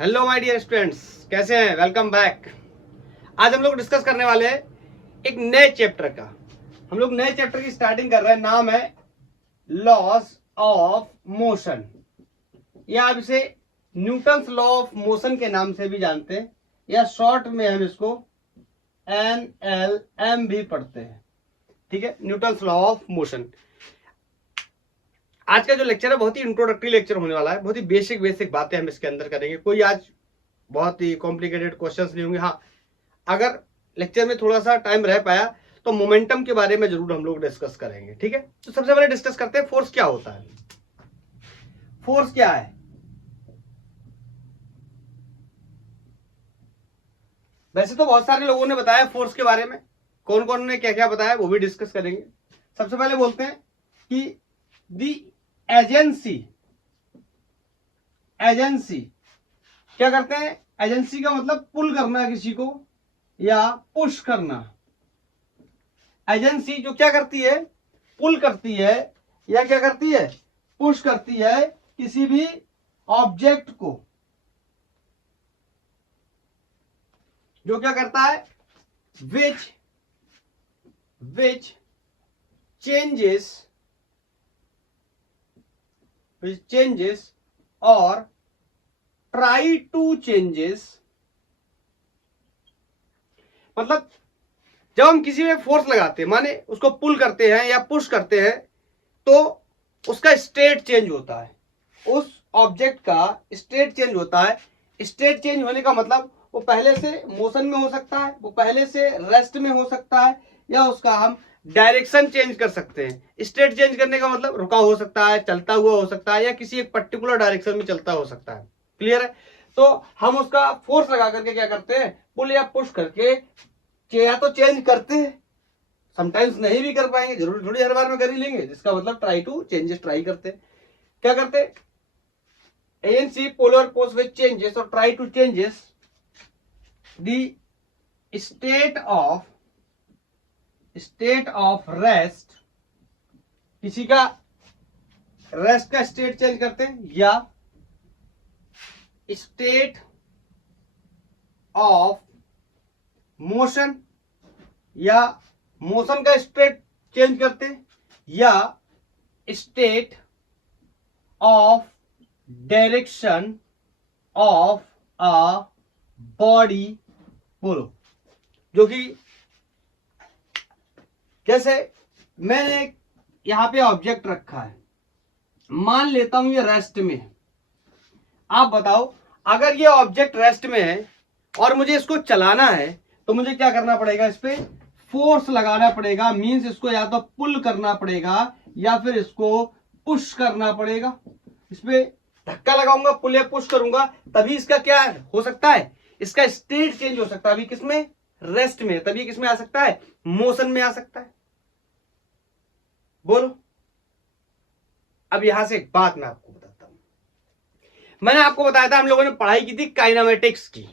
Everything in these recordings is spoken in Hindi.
हेलो माय डियर स्टूडेंट्स, कैसे हैं? Welcome back. आज हम लोग डिस्कस करने वाले हैं एक नए चैप्टर का। हम लोग नए चैप्टर की स्टार्टिंग कर रहे हैं। नाम है लॉस ऑफ मोशन, या आप इसे न्यूटन्स लॉ ऑफ मोशन के नाम से भी जानते हैं, या शॉर्ट में हम इसको NLM भी पढ़ते हैं। ठीक है, न्यूटन्स लॉ ऑफ मोशन। आज का जो लेक्चर है बहुत ही इंट्रोडक्टरी लेक्चर होने वाला है। बहुत ही बेसिक बेसिक बातें हम इसके अंदर करेंगे। कोई आज बहुत ही कॉम्प्लिकेटेड क्वेश्चंस नहीं होंगे। हाँ, अगर लेक्चर में थोड़ा सा टाइम रह पाया तो मोमेंटम के बारे में जरूर हम लोग डिस्कस करेंगे। ठीक है, तो सबसे पहले डिस्कस करते हैं फोर्स क्या होता है। फोर्स क्या है? वैसे तो बहुत सारे लोगों ने बताया फोर्स के बारे में। कौन कौन ने क्या क्या बताया वो भी डिस्कस करेंगे। सबसे पहले बोलते हैं कि दी एजेंसी क्या करते हैं? एजेंसी का मतलब पुल करना किसी को या पुश करना। एजेंसी जो क्या करती है? पुल करती है या क्या करती है? पुश करती है किसी भी ऑब्जेक्ट को। जो क्या करता है? विच चेंजेस और ट्राई टू चेंजेस। मतलब जब हम किसी में फोर्स लगाते हैं, माने उसको पुल करते हैं या पुश करते हैं, तो उसका स्टेट चेंज होता है। उस ऑब्जेक्ट का स्टेट चेंज होता है। स्टेट चेंज होने का मतलब वो पहले से मोशन में हो सकता है, वो पहले से रेस्ट में हो सकता है, या उसका हम डायरेक्शन चेंज कर सकते हैं। स्टेट चेंज करने का मतलब रुका हो सकता है, चलता हुआ हो सकता है, या किसी एक पर्टिकुलर डायरेक्शन में चलता हो सकता है। क्लियर है? तो हम उसका फोर्स लगा करके क्या करते हैं? पुल या पुश करके या तो चेंज करते हैं, समटाइम्स नहीं भी कर पाएंगे, जरूरी थोड़ी हर बार में कर ही लेंगे, जिसका मतलब ट्राई टू चेंजेस, ट्राई करते हैं। क्या करते? ANC polar force which changes और try to changes the state of rest. किसी का रेस्ट का स्टेट चेंज करते हैं, या स्टेट ऑफ मोशन, या मोशन का स्टेट चेंज करते हैं, या state of direction of a body. बोलो, जो कि जैसे मैंने यहां पे ऑब्जेक्ट रखा है, मान लेता हूं ये रेस्ट में है। आप बताओ, अगर ये ऑब्जेक्ट रेस्ट में है और मुझे इसको चलाना है, तो मुझे क्या करना पड़ेगा? इस पे फोर्स लगाना पड़ेगा। मींस इसको या तो पुल करना पड़ेगा या फिर इसको पुश करना पड़ेगा। इस पे धक्का लगाऊंगा, पुल या पुश करूंगा, तभी इसका क्या हो सकता है? इसका स्टेट चेंज हो सकता है। अभी किसमें? रेस्ट में। तभी किसमें आ सकता है? मोशन में आ सकता है। बोलो। अब यहां से एक बात मैं आपको बताता हूं। मैंने आपको बताया था, हम लोगों ने पढ़ाई की थी काइनेमेटिक्स की,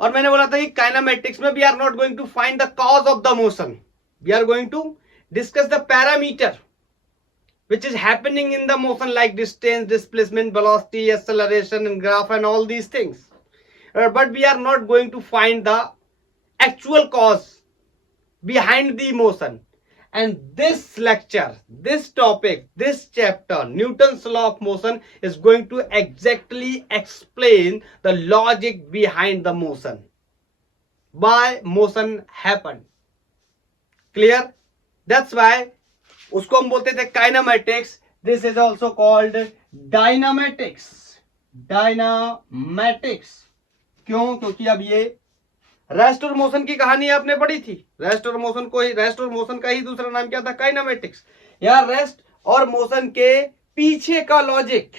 और मैंने बोला था कि काइनेमेटिक्स में we are not going to find the cause of the motion, we are going to discuss the parameter which is happening in the motion, like distance, displacement, velocity, acceleration, and graph, and all these things. But we are not going to find the actual cause behind the motion. And this lecture, this topic, this chapter, Newton's law of motion, is going to exactly explain the logic behind the motion. Why motion happened. Clear? That's why उसको हम बोलते थे kinematics. This is also called dynamics. क्यों? क्योंकि अब ये रेस्ट और मोशन की कहानी आपने पढ़ी थी। रेस्ट और मोशन का ही दूसरा नाम क्या था? काइनेमेटिक्स। यार, रेस्ट और मोशन के पीछे का लॉजिक,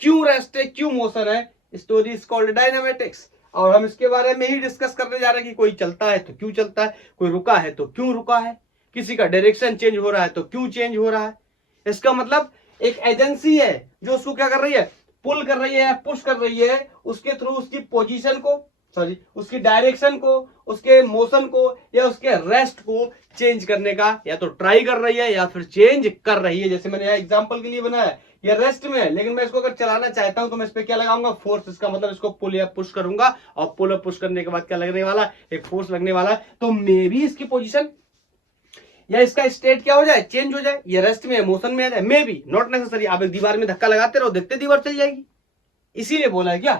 क्यों रेस्ट है, क्यों मोशन है, स्टोरी इज कॉल्ड डायनामेटिक्स। और हम इसके बारे में ही डिस्कस करने जा रहे हैं कि कोई चलता है तो क्यों चलता है, कोई रुका है तो क्यों रुका है, किसी का डायरेक्शन चेंज हो रहा है तो क्यों चेंज हो रहा है। इसका मतलब एक एजेंसी है जो उसको क्या कर रही है? पुल कर रही है, पुश कर रही है। उसके थ्रू उसकी पोजीशन को, उसकी डायरेक्शन को, उसके मोशन को या उसके रेस्ट को चेंज करने का या तो ट्राई कर रही है या फिर चेंज कर रही है। जैसे मैंने एग्जांपल के लिए बनाया ये रेस्ट में है, लेकिन मैं इसको अगर चलाना चाहता हूं तो मैं इस पे क्या लगाऊंगा, फोर्स। इसका मतलब इसको पुल या पुश करूंगा, और पुल और पुश करने के बाद क्या लगने वाला, एक फोर्स लगने वाला है। तो मे भी इसकी पोजीशन या इसका स्टेट क्या हो जाए, चेंज हो जाए, ये रेस्ट में मोशन में आ जाए, मे बी, नॉट नेसेसरी। आप एक दीवार में धक्का लगाते रहो, देखते दीवार चल जाएगी। इसीलिए बोला है क्या,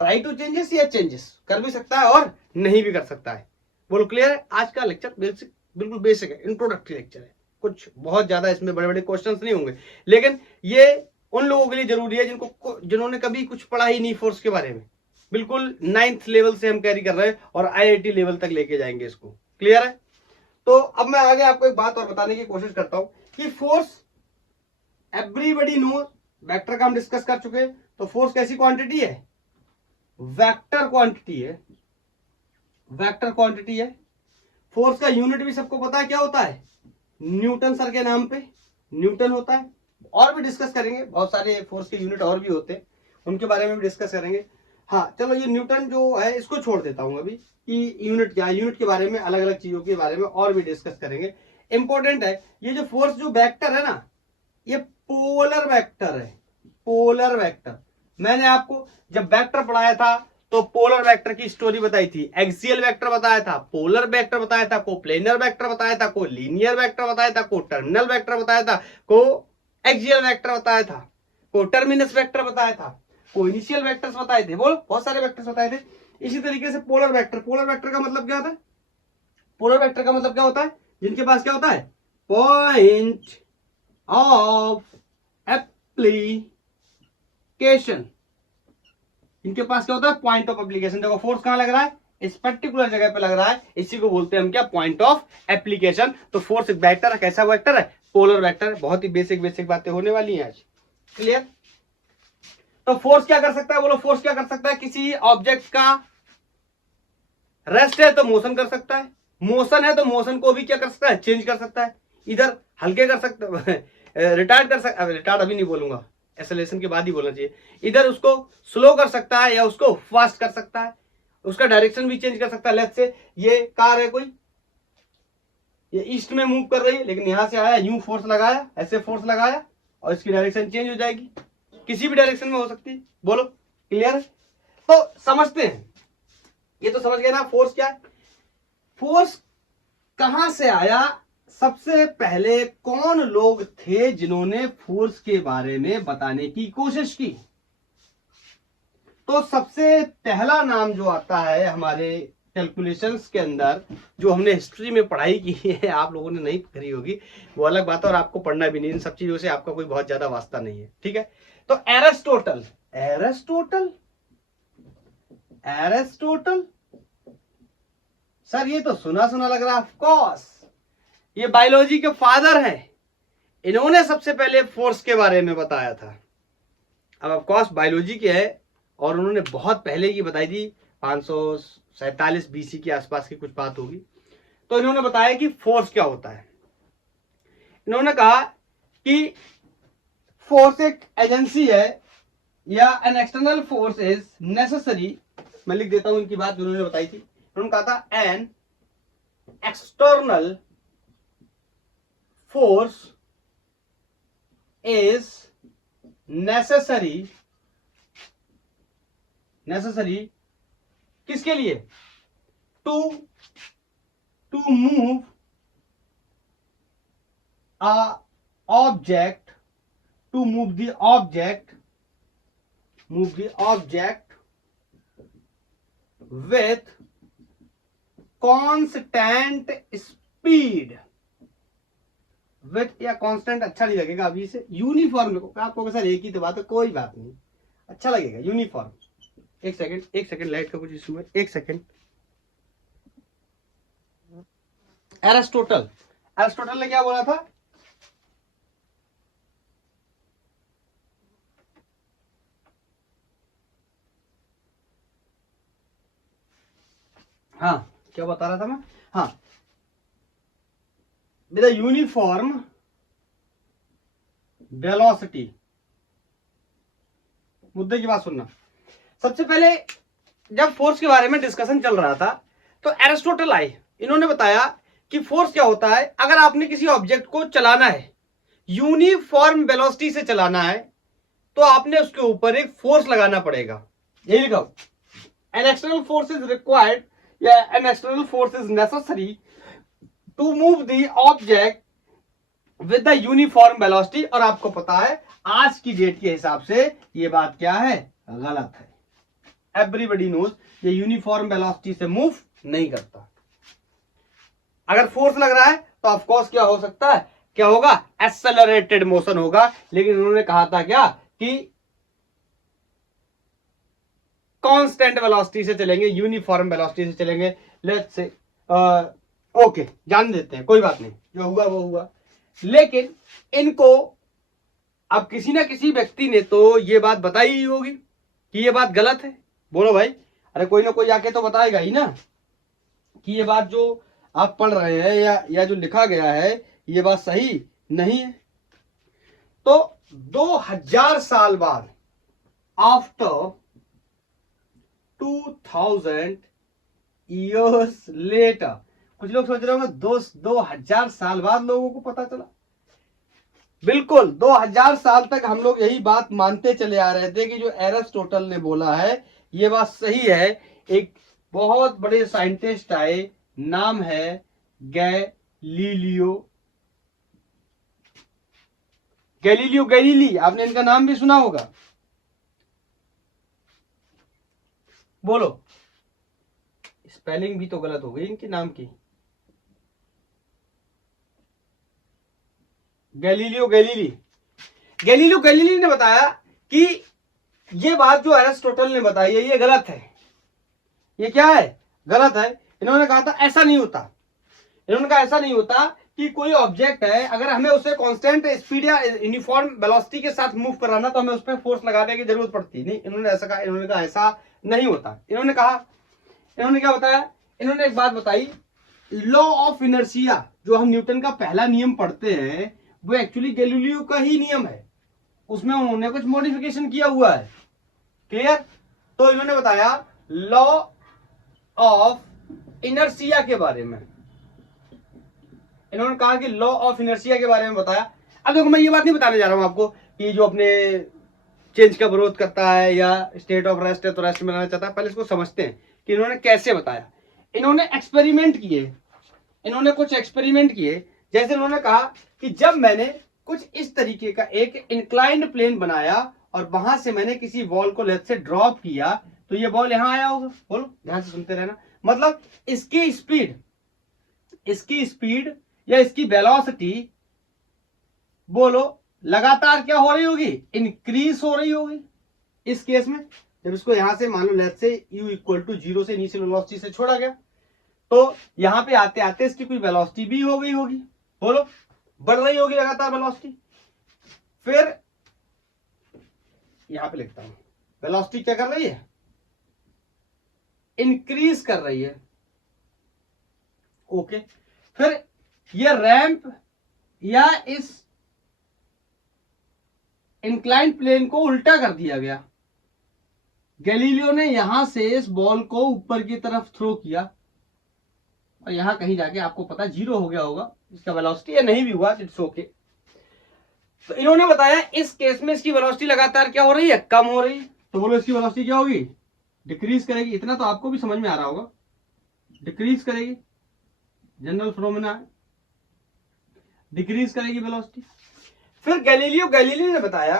ट्राई टू चेंजेस, या चेंजेस कर भी सकता है और नहीं भी कर सकता है। बोलो क्लियर है? आज का लेक्चर बेसिक, बिल्कुल बेसिक है, इंट्रोडक्टरी लेक्चर है, कुछ बहुत ज्यादा इसमें बड़े बड़े क्वेश्चंस नहीं होंगे, लेकिन ये उन लोगों के लिए जरूरी है जिन्होंने कभी कुछ पढ़ा ही नहीं फोर्स के बारे में। बिल्कुल 9th लेवल से हम कैरी कर रहे हैं और IIT लेवल तक लेके जाएंगे इसको। क्लियर है? तो अब मैं आगे आपको एक बात और बताने की कोशिश करता हूं कि फोर्स एवरीबडी नो, वेक्टर का हम डिस्कस कर चुके हैं। तो फोर्स कैसी क्वांटिटी है, वेक्टर क्वांटिटी है, वेक्टर क्वांटिटी है। फोर्स का यूनिट भी सबको पता है क्या होता है, न्यूटन सर के नाम पे न्यूटन होता है। और भी डिस्कस करेंगे, बहुत सारे फोर्स के यूनिट और भी होते हैं, उनके बारे में भी डिस्कस करेंगे। हाँ चलो, ये न्यूटन जो है इसको छोड़ देता हूं अभी, कि यूनिट क्या है, यूनिट के बारे में, अलग अलग चीजों के बारे में और भी डिस्कस करेंगे। इंपॉर्टेंट है ये जो फोर्स, जो वेक्टर है ना, ये पोलर वेक्टर है, पोलर वेक्टर। मैंने आपको जब वेक्टर पढ़ाया था तो पोलर वेक्टर की स्टोरी बताई थी, एक्सियल वेक्टर बताया था, पोलर वेक्टर बताया था, को प्लेनर वेक्टर बताया था, को लीनियर वेक्टर बताया था, को टर्मिनल वेक्टर बताया था, को एक्सियल वेक्टर बताया था, को टर्मिनस वेक्टर बताया था, को इनिशियल वेक्टर्स बताए थे। बोलो, बहुत सारे वेक्टर्स बताए थे। इसी तरीके से पोलर वेक्टर, पोलर वेक्टर का मतलब क्या होता है, पोलर वेक्टर का मतलब क्या होता है, जिनके पास क्या होता है, पॉइंट ऑफ एप्लीकेशन, इनके पास क्या होता है, पॉइंट ऑफ एप्लीकेशन। देखो फोर्स कहां लग रहा है, इस पर्टिकुलर जगह पे लग रहा है, इसी को बोलते हैं हम क्या, पॉइंट ऑफ एप्लीकेशन। तो फोर्स एक वेक्टर है, कैसा वेक्टर है, पोलर वेक्टर। बहुत ही बेसिक बेसिक बातें होने वाली हैं आज। क्लियर? तो फोर्स क्या कर सकता है, बोलो फोर्स क्या कर सकता है, किसी ऑब्जेक्ट का रेस्ट है तो मोशन कर सकता है, मोशन है तो मोशन को भी क्या कर सकता है, चेंज कर सकता है। इधर हल्के कर सकता है, रिटार्ड कर सकता है, रिटार्ड अभी नहीं बोलूंगा, एक्सेलरेशन के बाद ही बोलना चाहिए। इधर उसको स्लो कर सकता है या उसको फास्ट कर सकता है, उसका डायरेक्शन भी चेंज कर सकता है। लेट्स से ये कार है कोई, ये ईस्ट में मूव कर रही है, लेकिन यहां से आया, यूं फोर्स लगाया, ऐसे फोर्स लगाया, और इसकी डायरेक्शन चेंज हो जाएगी, किसी भी डायरेक्शन में हो सकती है। बोलो क्लियर है? तो समझते हैं, ये तो समझ गए ना फोर्स क्या है। फोर्स कहां से आया, सबसे पहले कौन लोग थे जिन्होंने फोर्स के बारे में बताने की कोशिश की। तो सबसे पहला नाम जो आता है हमारे कैलकुलेशंस के अंदर, जो हमने हिस्ट्री में पढ़ाई की है, आप लोगों ने नहीं करी होगी वो अलग बात है, और आपको पढ़ना भी नहीं, इन सब चीजों से आपका कोई बहुत ज्यादा वास्ता नहीं है। ठीक है? तो एरिस्टोटल, एरिस्टोटल, एरिस्टोटल सर ये तो सुना सुना लग रहा है। ऑफ कोर्स ये बायोलॉजी के फादर हैं, इन्होंने सबसे पहले फोर्स के बारे में बताया था। अब ऑफ कोर्स बायोलॉजी के है और उन्होंने बहुत पहले की बताई थी, 547 BC के आसपास की कुछ बात होगी। तो इन्होंने बताया कि फोर्स क्या होता है। इन्होंने कहा कि फोर्स एक एजेंसी है या an external force is necessary. मैं लिख देता हूं इनकी बात जो उन्होंने बताई थी। उन्होंने कहा था an external force is necessary, necessary किसके लिए, to move a object, to move the object, move the object with constant speed, with या कांस्टेंट अच्छा नहीं लगेगा अभी से, यूनिफॉर्म आपको सर एक ही तो बात है, कोई बात नहीं, अच्छा लगेगा यूनिफॉर्म। एक सेकंड लाइट का कुछ इशू है, एक सेकंड। एरिस्टोटल, एरिस्टोटल ने क्या बोला था, हाँ क्या बता रहा था मैं, हाँ विद यूनिफॉर्म वेलोसिटी। मुद्दे की बात सुनना, सबसे पहले जब फोर्स के बारे में डिस्कशन चल रहा था तो एरिस्टोटल आए, इन्होंने बताया कि फोर्स क्या होता है, अगर आपने किसी ऑब्जेक्ट को चलाना है, यूनिफॉर्म वेलोसिटी से चलाना है तो आपने उसके ऊपर एक फोर्स लगाना पड़ेगा। यही लिखा, an external force is required या an external force is necessary to move the object with the uniform velocity. और आपको पता है आज की डेट के हिसाब से ये बात क्या है, गलत है। एवरीबडी नोज ये यूनिफॉर्म वेलोसिटी से मूव नहीं करता। अगर फोर्स लग रहा है तो ऑफ कोर्स क्या हो सकता है, क्या होगा, एक्सेलरेटेड मोशन होगा। लेकिन उन्होंने कहा था क्या कि कांस्टेंट वेलोसिटी से चलेंगे, यूनिफॉर्म वेलोसिटी से चलेंगे। लेट्स से ओके, जान देते हैं, कोई बात नहीं, जो हुआ वो हुआ। लेकिन इनको अब किसी ना किसी व्यक्ति ने तो ये बात बताई ही होगी कि ये बात गलत है। बोलो भाई, अरे कोई ना कोई आके तो बताएगा ही ना कि ये बात जो आप पढ़ रहे हैं या जो लिखा गया है ये बात सही नहीं है। तो 2000 साल बाद, आफ्टर 2000 years later, कुछ लोग सोच रहे होंगे 2000 साल बाद लोगों को पता चला। बिल्कुल 2000 साल तक हम लोग यही बात मानते चले आ रहे थे कि जो एरिस्टोटल ने बोला है ये बात सही है। एक बहुत बड़े साइंटिस्ट आए, नाम है गैलीलियो गैलीली। आपने इनका नाम भी सुना होगा, बोलो। स्पेलिंग भी तो गलत हो गई इनके नाम की। गैलीलियो गैलीली ने बताया कि ये बात जो एरिस्टोटल ने बताई है ये गलत है। ये क्या है, गलत है। इन्होंने कहा था ऐसा नहीं होता। इन्होंने कहा ऐसा नहीं होता कि कोई ऑब्जेक्ट है, अगर हमें उसे कांस्टेंट स्पीड या यूनिफॉर्म वेलोसिटी के साथ मूव कराना तो हमें उस पर फोर्स लगाने की जरूरत पड़ती नहीं। इन्होंने ऐसा कहा, इन्होंने कहा ऐसा नहीं होता। इन्होंने क्या बताया, इन्होंने एक बात बताई, लॉ ऑफ इनर्शिया, जो हम न्यूटन का पहला नियम पढ़ते हैं वो एक्चुअली गैलीलियो का ही नियम है। उसमें उन्होंने कुछ मॉडिफिकेशन किया हुआ है। क्लियर? तो इन्होंने बताया लॉ ऑफ इनर्शिया के बारे में। इन्होंने कहा कि लॉ ऑफ इनर्शिया के बारे में बताया। अब देखो, मैं ये बात नहीं बताने जा रहा हूं आपको कि जो अपने चेंज का विरोध करता है या स्टेट ऑफ रेस्ट है तो रेस्ट में रहना चाहता है। पहले इसको समझते हैं कि इन्होंने कैसे बताया। इन्होंने कुछ एक्सपेरिमेंट किए। जैसे इन्होंने कहा कि जब मैंने कुछ इस तरीके का एक इंक्लाइंड प्लेन बनाया और वहां से मैंने किसी बॉल को लेट से ड्रॉप किया तो ये बॉल यहां आया होगा। बोलो, ध्यान से सुनते रहना। मतलब इसकी स्पीड या इसकी वेलोसिटी, बोलो, लगातार क्या हो रही होगी, इंक्रीज हो रही होगी। इस केस में जब इसको यहां से मान लो लेट से u इक्वल टू 0 से इनिशियल वेलोसिटी से छोड़ा गया तो यहां पे आते आते इसकी कोई वेलोसिटी भी हो गई होगी। बोलो, बढ़ रही होगी लगातार वेलोसिटी। फिर यहां पे लिखता हूं, वेलोसिटी क्या कर रही है, इंक्रीज कर रही है। ओके, फिर ये रैंप या इस इंक्लाइंड प्लेन को उल्टा कर दिया गया। गैलीलियो ने यहां से इस बॉल को ऊपर की तरफ थ्रो किया और यहां कहीं जाके आपको पता 0 हो गया होगा इसका वेलोसिटी, या नहीं भी हुआ, इट्स ओके। तो इन्होंने बताया इस केस में इसकी वेलोसिटी लगातार क्या हो रही है, कम हो रही है। तो बोलो इसकी वेलोसिटी क्या होगी, डिक्रीज करेगी। इतना तो आपको भी समझ में आ रहा होगा, डिक्रीज करेगी, जनरल फिनोमेना है, डिक्रीज करेगी वेलोसिटी। फिर गैलीली ने बताया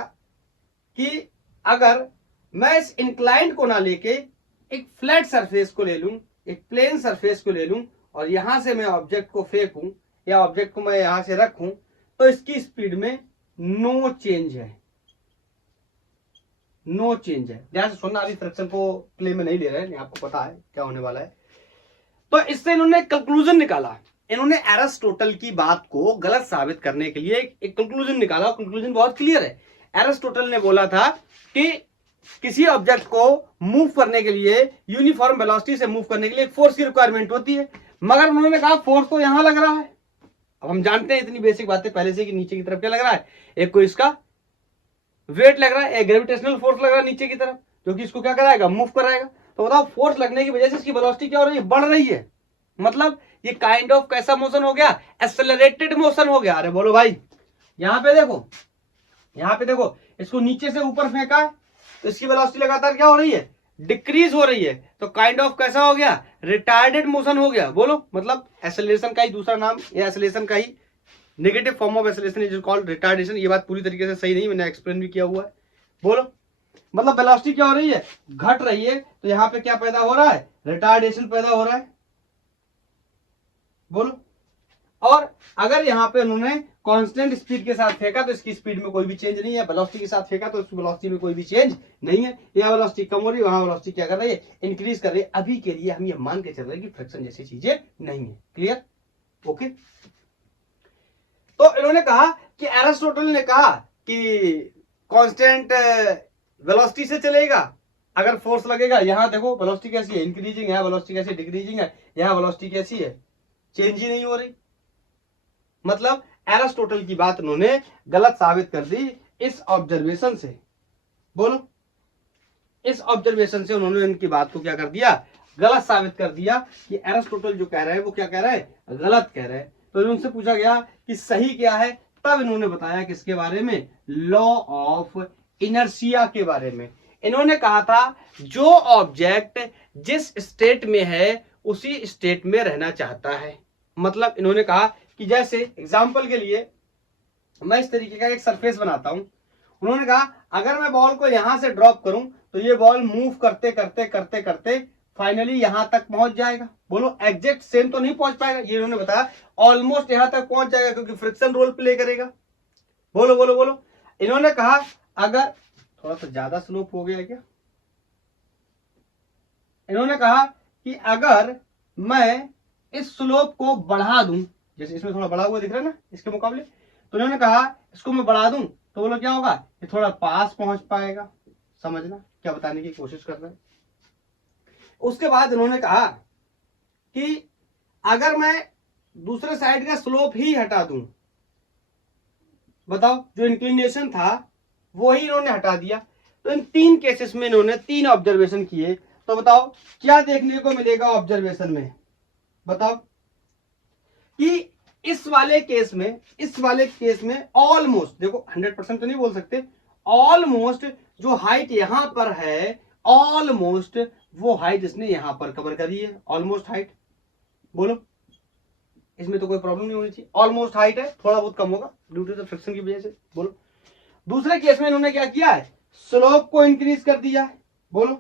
कि अगर मैं इस इंक्लाइंड को ना लेके एक फ्लैट सरफेस को ले लूं, एक प्लेन सरफेस को ले लूं और यहां से मैं ऑब्जेक्ट को फेंकूं या ऑब्जेक्ट को मैं यहां से रखूं तो इसकी स्पीड में नो चेंज है। ध्यान से सुनना, अभी फ्रैक्शन को प्ले में नहीं ले रहे हैं, आपको पता है क्या होने वाला है। तो इससे इन्होंने कंक्लूजन निकाला। इन्होंने एरिस्टोटल की बात को गलत साबित करने के लिए एक कंक्लूजन निकाला। कंक्लूजन बहुत क्लियर है। एरिस्टोटल ने बोला था कि किसी ऑब्जेक्ट को मूव करने के लिए, यूनिफॉर्म वेलोसिटी से मूव करने के लिए एक फोर्स की रिक्वायरमेंट होती है, मगर उन्होंने कहा फोर्स तो यहां लग रहा है। अब हम जानते हैं इतनी बेसिक बातें पहले से कि नीचे की तरफ क्या लग रहा है, एक को इसका वेट लग रहा है, एक ग्रेविटेशनल फोर्स लग रहा है नीचे की तरफ जो कि इसको क्या कराएगा, मूव कराएगा। तो बताओ फोर्स लगने की वजह से इसकी वेलोसिटी क्या हो रही है, बढ़ रही है। मतलब ये काइंड ऑफ कैसा मोशन हो गया, एक्सेलरेटेड मोशन हो गया। अरे बोलो भाई, यहाँ पे देखो, यहाँ पे देखो, इसको नीचे से ऊपर फेंका है तो इसकी वेलोसिटी लगातार क्या हो रही है, डिक्रीज हो रही है। तो काइंड ऑफ कैसा हो गया, रिटार्डेड मोशन हो गया। बोलो, मतलब एक्सेलरेशन का ही दूसरा नाम, या एक्सेलरेशन का ही negative form of acceleration is called retardation. ये बात पूरी तरीके से सही नहीं, मैंने एक्सप्लेन भी किया हुआ है। बोलो, मतलब वेलोसिटी क्या हो रही है, घट रही है, तो यहाँ पे क्या पैदा हो रहा है, रिटार्डेशन पैदा हो रहा है। बोलो, और अगर यहाँ पे उन्होंने कांस्टेंट स्पीड के साथ फेंका तो इसकी स्पीड में कोई भी चेंज नहीं है, वेलोसिटी के साथ फेंका तो इसकी वेलोसिटी में कोई भी चेंज नहीं है। यहाँ वेलोसिटी कम हो रही है, वहां वेलोसिटी क्या कर रही है, इंक्रीज कर रही है। अभी के लिए हम ये मान के चल रहे हैं कि फ्रिक्शन जैसी चीजें नहीं है। क्लियर? ओके। तो इन्होंने कहा कि एरिस्टोटल ने कहा कि कांस्टेंट वेलोसिटी से चलेगा अगर फोर्स लगेगा। यहां देखो वेलोसिटी कैसी है, इंक्रीजिंग है, वेलोसिटी कैसी डिक्रीजिंग है, यहां वेलोसिटी कैसी है, चेंज ही नहीं हो रही। मतलब एरिस्टोटल की बात उन्होंने गलत साबित कर दी इस ऑब्जर्वेशन से। बोलो, इस ऑब्जर्वेशन से उन्होंने इनकी बात को क्या कर दिया, गलत साबित कर दिया कि एरिस्टोटल जो कह रहा है वो क्या कह रहा है, गलत कह रहा है। तो उनसे पूछा गया कि सही क्या है, तब इन्होंने बताया किसके बारे में, लॉ ऑफ इनर्शिया के बारे में। इन्होंने कहा था जो ऑब्जेक्ट जिस स्टेट में है उसी स्टेट में रहना चाहता है। मतलब इन्होंने कहा कि जैसे एग्जाम्पल के लिए मैं इस तरीके का एक सरफेस बनाता हूं। उन्होंने कहा अगर मैं बॉल को यहां से ड्रॉप करूं तो ये बॉल मूव करते करते करते करते फाइनली यहां तक पहुंच जाएगा। बोलो, एग्जैक्ट सेम तो नहीं पहुंच पाएगा, ये उन्होंने बताया ऑलमोस्ट यहां तक पहुंच जाएगा क्योंकि फ्रिक्शन रोल प्ले करेगा। बोलो बोलो बोलो। इन्होंने कहा अगर थोड़ा सा ज्यादा स्लोप हो गया क्या, इन्होंने कहा कि अगर मैं इस स्लोप को बढ़ा दूं, जैसे इसमें थोड़ा बढ़ा हुआ दिख रहा है ना इसके मुकाबले, तो इन्होंने कहा इसको मैं बढ़ा दूं तो बोलो क्या होगा, ये थोड़ा पास पहुंच पाएगा। समझना क्या बताने की कोशिश कर रहे हैं। उसके बाद इन्होंने कहा कि अगर मैं दूसरे साइड का स्लोप ही हटा दूं, बताओ जो इंक्लिनेशन था वो ही इन्होंने हटा दिया। तो इन तीन केसेस में इन्होंने तीन ऑब्जर्वेशन किए। तो बताओ क्या देखने को मिलेगा ऑब्जर्वेशन में, बताओ कि इस वाले केस में ऑलमोस्ट, देखो 100% तो नहीं बोल सकते, ऑलमोस्ट जो हाइट यहां पर है ऑलमोस्ट वो हाइट इसने यहां पर कवर करी है। ऑलमोस्ट हाइट, बोलो इसमें तो कोई प्रॉब्लम नहीं होनी चाहिए। ऑलमोस्ट हाइट है, थोड़ा बहुत कम होगा ड्यू टू द फ्रिक्शन की वजह से। बोलो, दूसरे केस में इन्होंने क्या किया है, स्लोप को इंक्रीज कर दिया है। बोलो,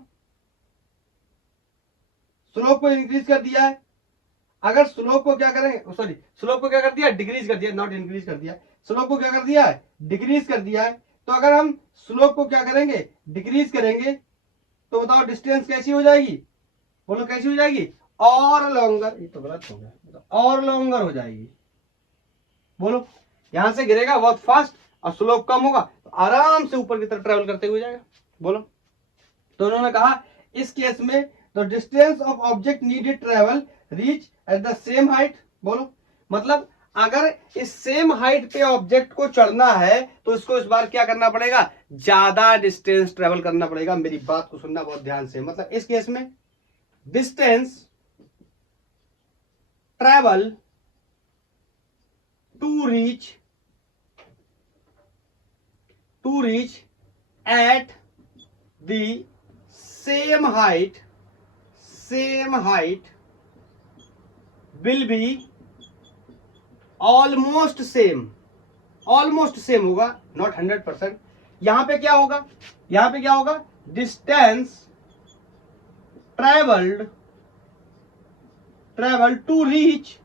स्लोप को इंक्रीज कर दिया है। अगर स्लोप को क्या करेंगे, सॉरी स्लोप को क्या कर दिया, डिक्रीज कर दिया, नॉट इंक्रीज कर दिया। स्लोप को क्या कर दिया है, डिक्रीज कर दिया है। तो अगर हम स्लोप को क्या करेंगे, डिक्रीज करेंगे, तो बताओ डिस्टेंस कैसी हो जाएगी, बोलो कैसी हो जाएगी, और लॉन्गर, ये तो गलत हो गया, और लॉन्गर हो जाएगी। बोलो, यहां से गिरेगा बहुत फास्ट और स्लोप कम होगा तो आराम से ऊपर की तरफ ट्रेवल करते हुए जाएगा। बोलो, तो उन्होंने कहा इस केस में the distance of object needed travel reach at the same height. बोलो, मतलब अगर इस सेम हाइट पे ऑब्जेक्ट को चढ़ना है तो इसको इस बार क्या करना पड़ेगा, ज्यादा डिस्टेंस ट्रेवल करना पड़ेगा। मेरी बात को सुनना बहुत ध्यान से। मतलब इस केस में distance travel to reach at the same height will be almost same होगा, not 100%। यहां पे क्या होगा, distance travelled to reach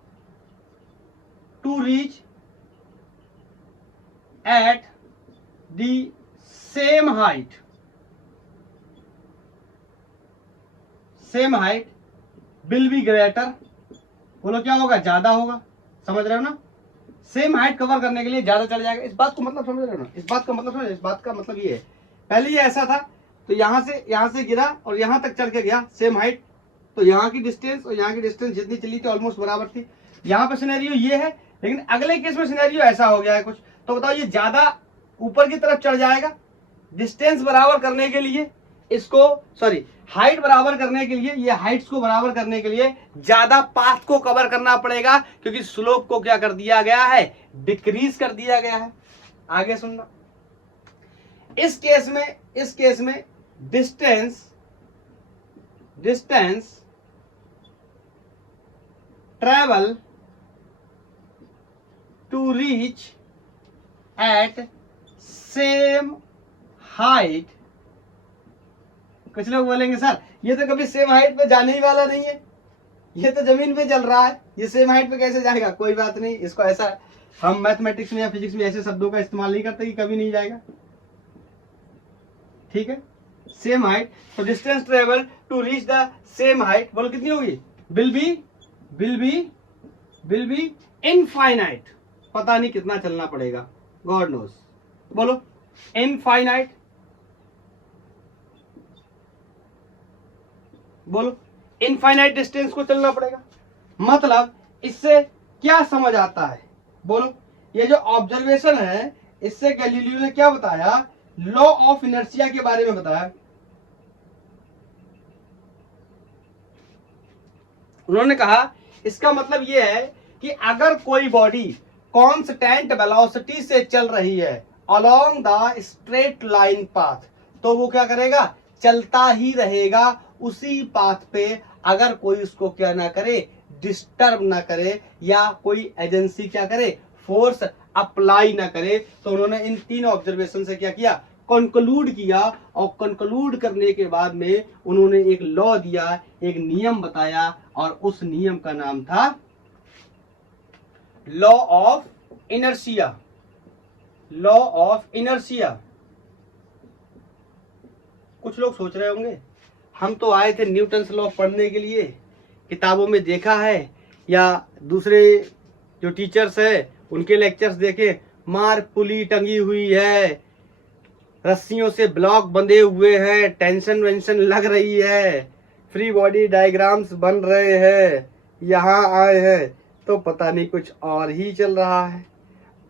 at the same height will be greater। बोलो क्या होगा, ज्यादा होगा। समझ रहे हो ना, सेम हाइट कवर करने के लिए ज्यादा चल जाएगा। इस बात को मतलब समझ रहे हो ना, इस बात का मतलब ये है, पहले ये ऐसा था तो यहां से गिरा और यहां तक चढ़ के गया सेम हाइट, तो यहाँ की डिस्टेंस और यहाँ की डिस्टेंस जितनी चली थी ऑलमोस्ट बराबर थी। यहाँ पे सिनेरियो ये है, लेकिन अगले केस में सिनेरियो ऐसा हो गया है कुछ। तो बताओ ये ज्यादा ऊपर की तरफ चढ़ जाएगा, डिस्टेंस बराबर करने के लिए हाइट बराबर करने के लिए, ये हाइट्स को बराबर करने के लिए ज्यादा पाथ को कवर करना पड़ेगा, क्योंकि स्लोप को क्या कर दिया गया है, डिक्रीज कर दिया गया है। आगे सुनना। इस केस में distance travel to reach at same height. कुछ लोग बोलेंगे सर ये तो कभी सेम हाइट पे जाने ही वाला नहीं है, ये तो जमीन पे चल रहा है, ये सेम हाइट पे कैसे जाएगा। कोई बात नहीं, इसको ऐसा हम मैथमेटिक्स में या फिजिक्स में ऐसे शब्दों का इस्तेमाल नहीं करते कि कभी नहीं जाएगा। ठीक है, सेम हाइट, तो distance travel to reach the same height, बोलो कितनी होगी, विल बी इनफाइनाइट। पता नहीं कितना चलना पड़ेगा, गॉड नोस। बोलो इनफाइनाइट, बोलो इनफाइनाइट डिस्टेंस को चलना पड़ेगा। मतलब इससे क्या समझ आता है, बोलो। ये जो ऑब्जर्वेशन है इससे गैलीलियो ने क्या बताया, लॉ ऑफ इनर्शिया के बारे में बताया। उन्होंने कहा इसका मतलब यह है कि अगर कोई बॉडी कांस्टेंट वेलोसिटी से चल रही है along the straight line path, तो वो क्या करेगा, चलता ही रहेगा उसी पाथ पे, अगर कोई उसको क्या ना करे, डिस्टर्ब ना करे, या कोई एजेंसी क्या करे, फोर्स अप्लाई ना करे। तो उन्होंने इन तीन ऑब्जर्वेशन से क्या किया, कंक्लूड किया, और कंक्लूड करने के बाद में उन्होंने एक लॉ दिया, एक नियम बताया, और उस नियम का नाम था law of inertia. Law of inertia. कुछ लोग सोच रहे होंगे हम तो आए थे न्यूटन्स लॉ पढ़ने के लिए, किताबों में देखा है या दूसरे जो टीचर्स है उनके लेक्चर्स देखे, मार पुली टंगी हुई है, रस्सियों से ब्लॉक बंधे हुए हैं, टेंशन वेंशन लग रही है, फ्री बॉडी डायग्राम्स बन रहे हैं, यहाँ आए हैं तो पता नहीं कुछ और ही चल रहा है।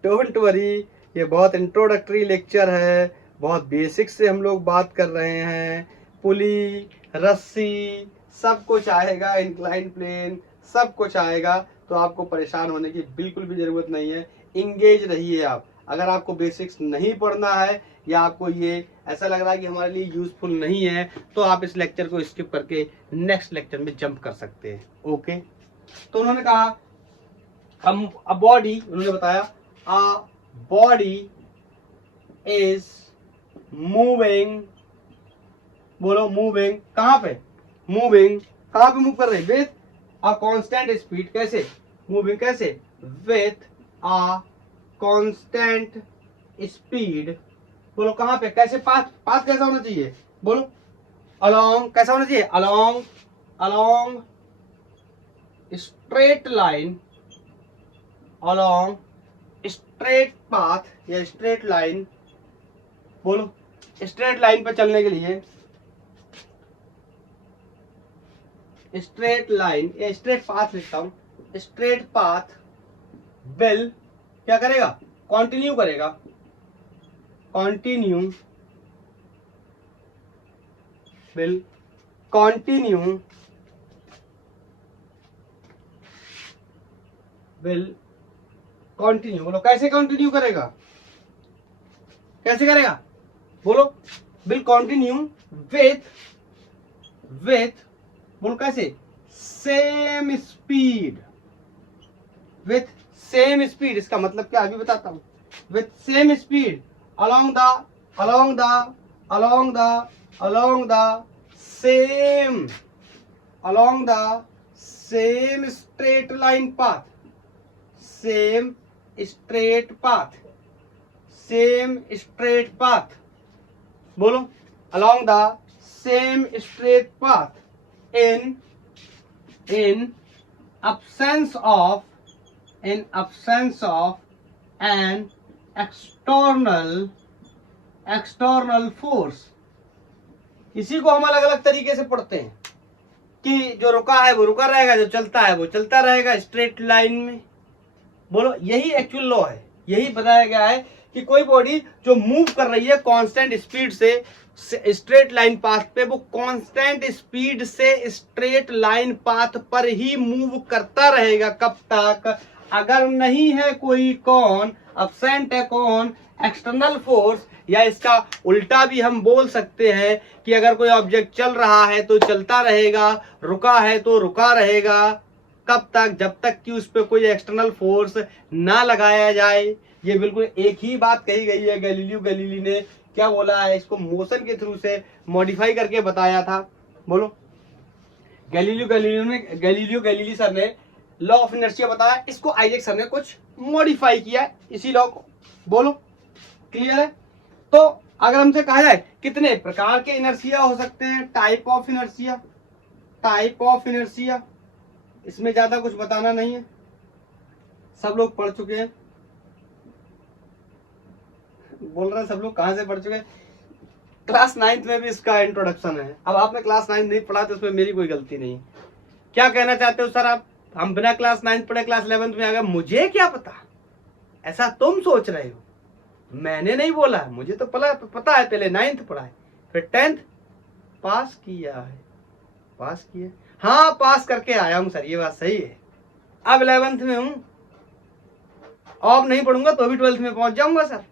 डोंट वरी, ये बहुत इंट्रोडक्टरी लेक्चर है, बहुत बेसिक से हम लोग बात कर रहे हैं। पुली, रस्सी, सब कुछ आएगा, इंक्लाइन प्लेन सब कुछ आएगा, तो आपको परेशान होने की बिल्कुल भी जरूरत नहीं है। इंगेज रहिए आप। अगर आपको बेसिक्स नहीं पढ़ना है या आपको ये ऐसा लग रहा है कि हमारे लिए यूजफुल नहीं है, तो आप इस लेक्चर को स्किप करके नेक्स्ट लेक्चर में जंप कर सकते हैं। ओके, तो उन्होंने कहा अ बॉडी, उन्होंने बताया अ बॉडी इज मूविंग, बोलो मूविंग, कहां पे मूविंग, कहां पे मूव कर रहे, विथ अ कांस्टेंट स्पीड। कैसे मूविंग, कैसे, विथ अ कांस्टेंट स्पीड। बोलो कहां पे, कैसे, पाथ कैसा होना चाहिए, बोलो अलोंग, कैसा होना चाहिए, along straight line, along straight path या स्ट्रेट लाइन। बोलो स्ट्रेट लाइन पर चलने के लिए, स्ट्रेट लाइन या स्ट्रेट पाथ लिखता हूं, स्ट्रेट पाथ विल क्या करेगा, कंटिन्यू करेगा, continue will continue will continue. बोलो कैसे कंटिन्यू करेगा, कैसे करेगा, बोलो विल कंटिन्यू विथ बोलो कैसे, same speed, with same speed. इसका मतलब क्या अभी बताता हूं, with same speed along the same straight line path, same straight path, बोलो along the same straight path in absence of an external force। इसी को हम अलग अलग तरीके से पढ़ते हैं कि जो रुका है वो रुका रहेगा, जो चलता है वो चलता रहेगा स्ट्रेट लाइन में। बोलो यही एक्चुअल लॉ है, यही बताया गया है कि कोई बॉडी जो मूव कर रही है कांस्टेंट स्पीड से स्ट्रेट लाइन पाथ पे, वो कांस्टेंट स्पीड से स्ट्रेट लाइन पाथ पर ही मूव करता रहेगा। कब तक, अगर नहीं है कोई कौन, अब्सेंट है कौन, एक्सटर्नल फोर्स, या इसका उल्टा भी हम बोल सकते हैं कि अगर कोई ऑब्जेक्ट चल रहा है तो चलता रहेगा, रुका है तो रुका रहेगा। कब तक? जब तक कि उस पर कोई एक्सटर्नल फोर्स ना लगाया जाए। ये बिल्कुल एक ही बात कही गई है। गैलीलियो गैलीली ने क्या बोला है, इसको मोशन के थ्रू से मॉडिफाई करके बताया था। बोलो। गैलीलियो गैलीली सर ने लॉ ऑफ इनर्शिया बताया, इसको आइजैक सर ने कुछ मॉडिफाई किया इसी लॉ को। बोलो, क्लियर है? तो अगर हमसे कहा जाए कितने प्रकार के इनर्शिया हो सकते हैं, टाइप ऑफ इनर्शिया, इसमें ज्यादा कुछ बताना नहीं है, सब लोग पढ़ चुके हैं। बोल रहे हैं सब लोग, कहां से पढ़ चुके हैं? क्लास 9th में भी इसका इंट्रोडक्शन है। अब आपने क्लास 9 नहीं पढ़ा तो इसमें मेरी कोई गलती नहीं। क्या कहना चाहते हो सर आप? हम बिना क्लास 9 पढ़े क्लास 11th में आ गए, मुझे क्या पता? ऐसा तुम सोच रहे हो, मैंने नहीं बोला। मुझे तो पता है, पहले 9th पढ़ा है, फिर 10th पास किया। हाँ, पास करके आया हूं सर, ये बात सही है। अब 11th में हूं, अब नहीं पढ़ूंगा तो भी 12th में पहुंच जाऊंगा सर।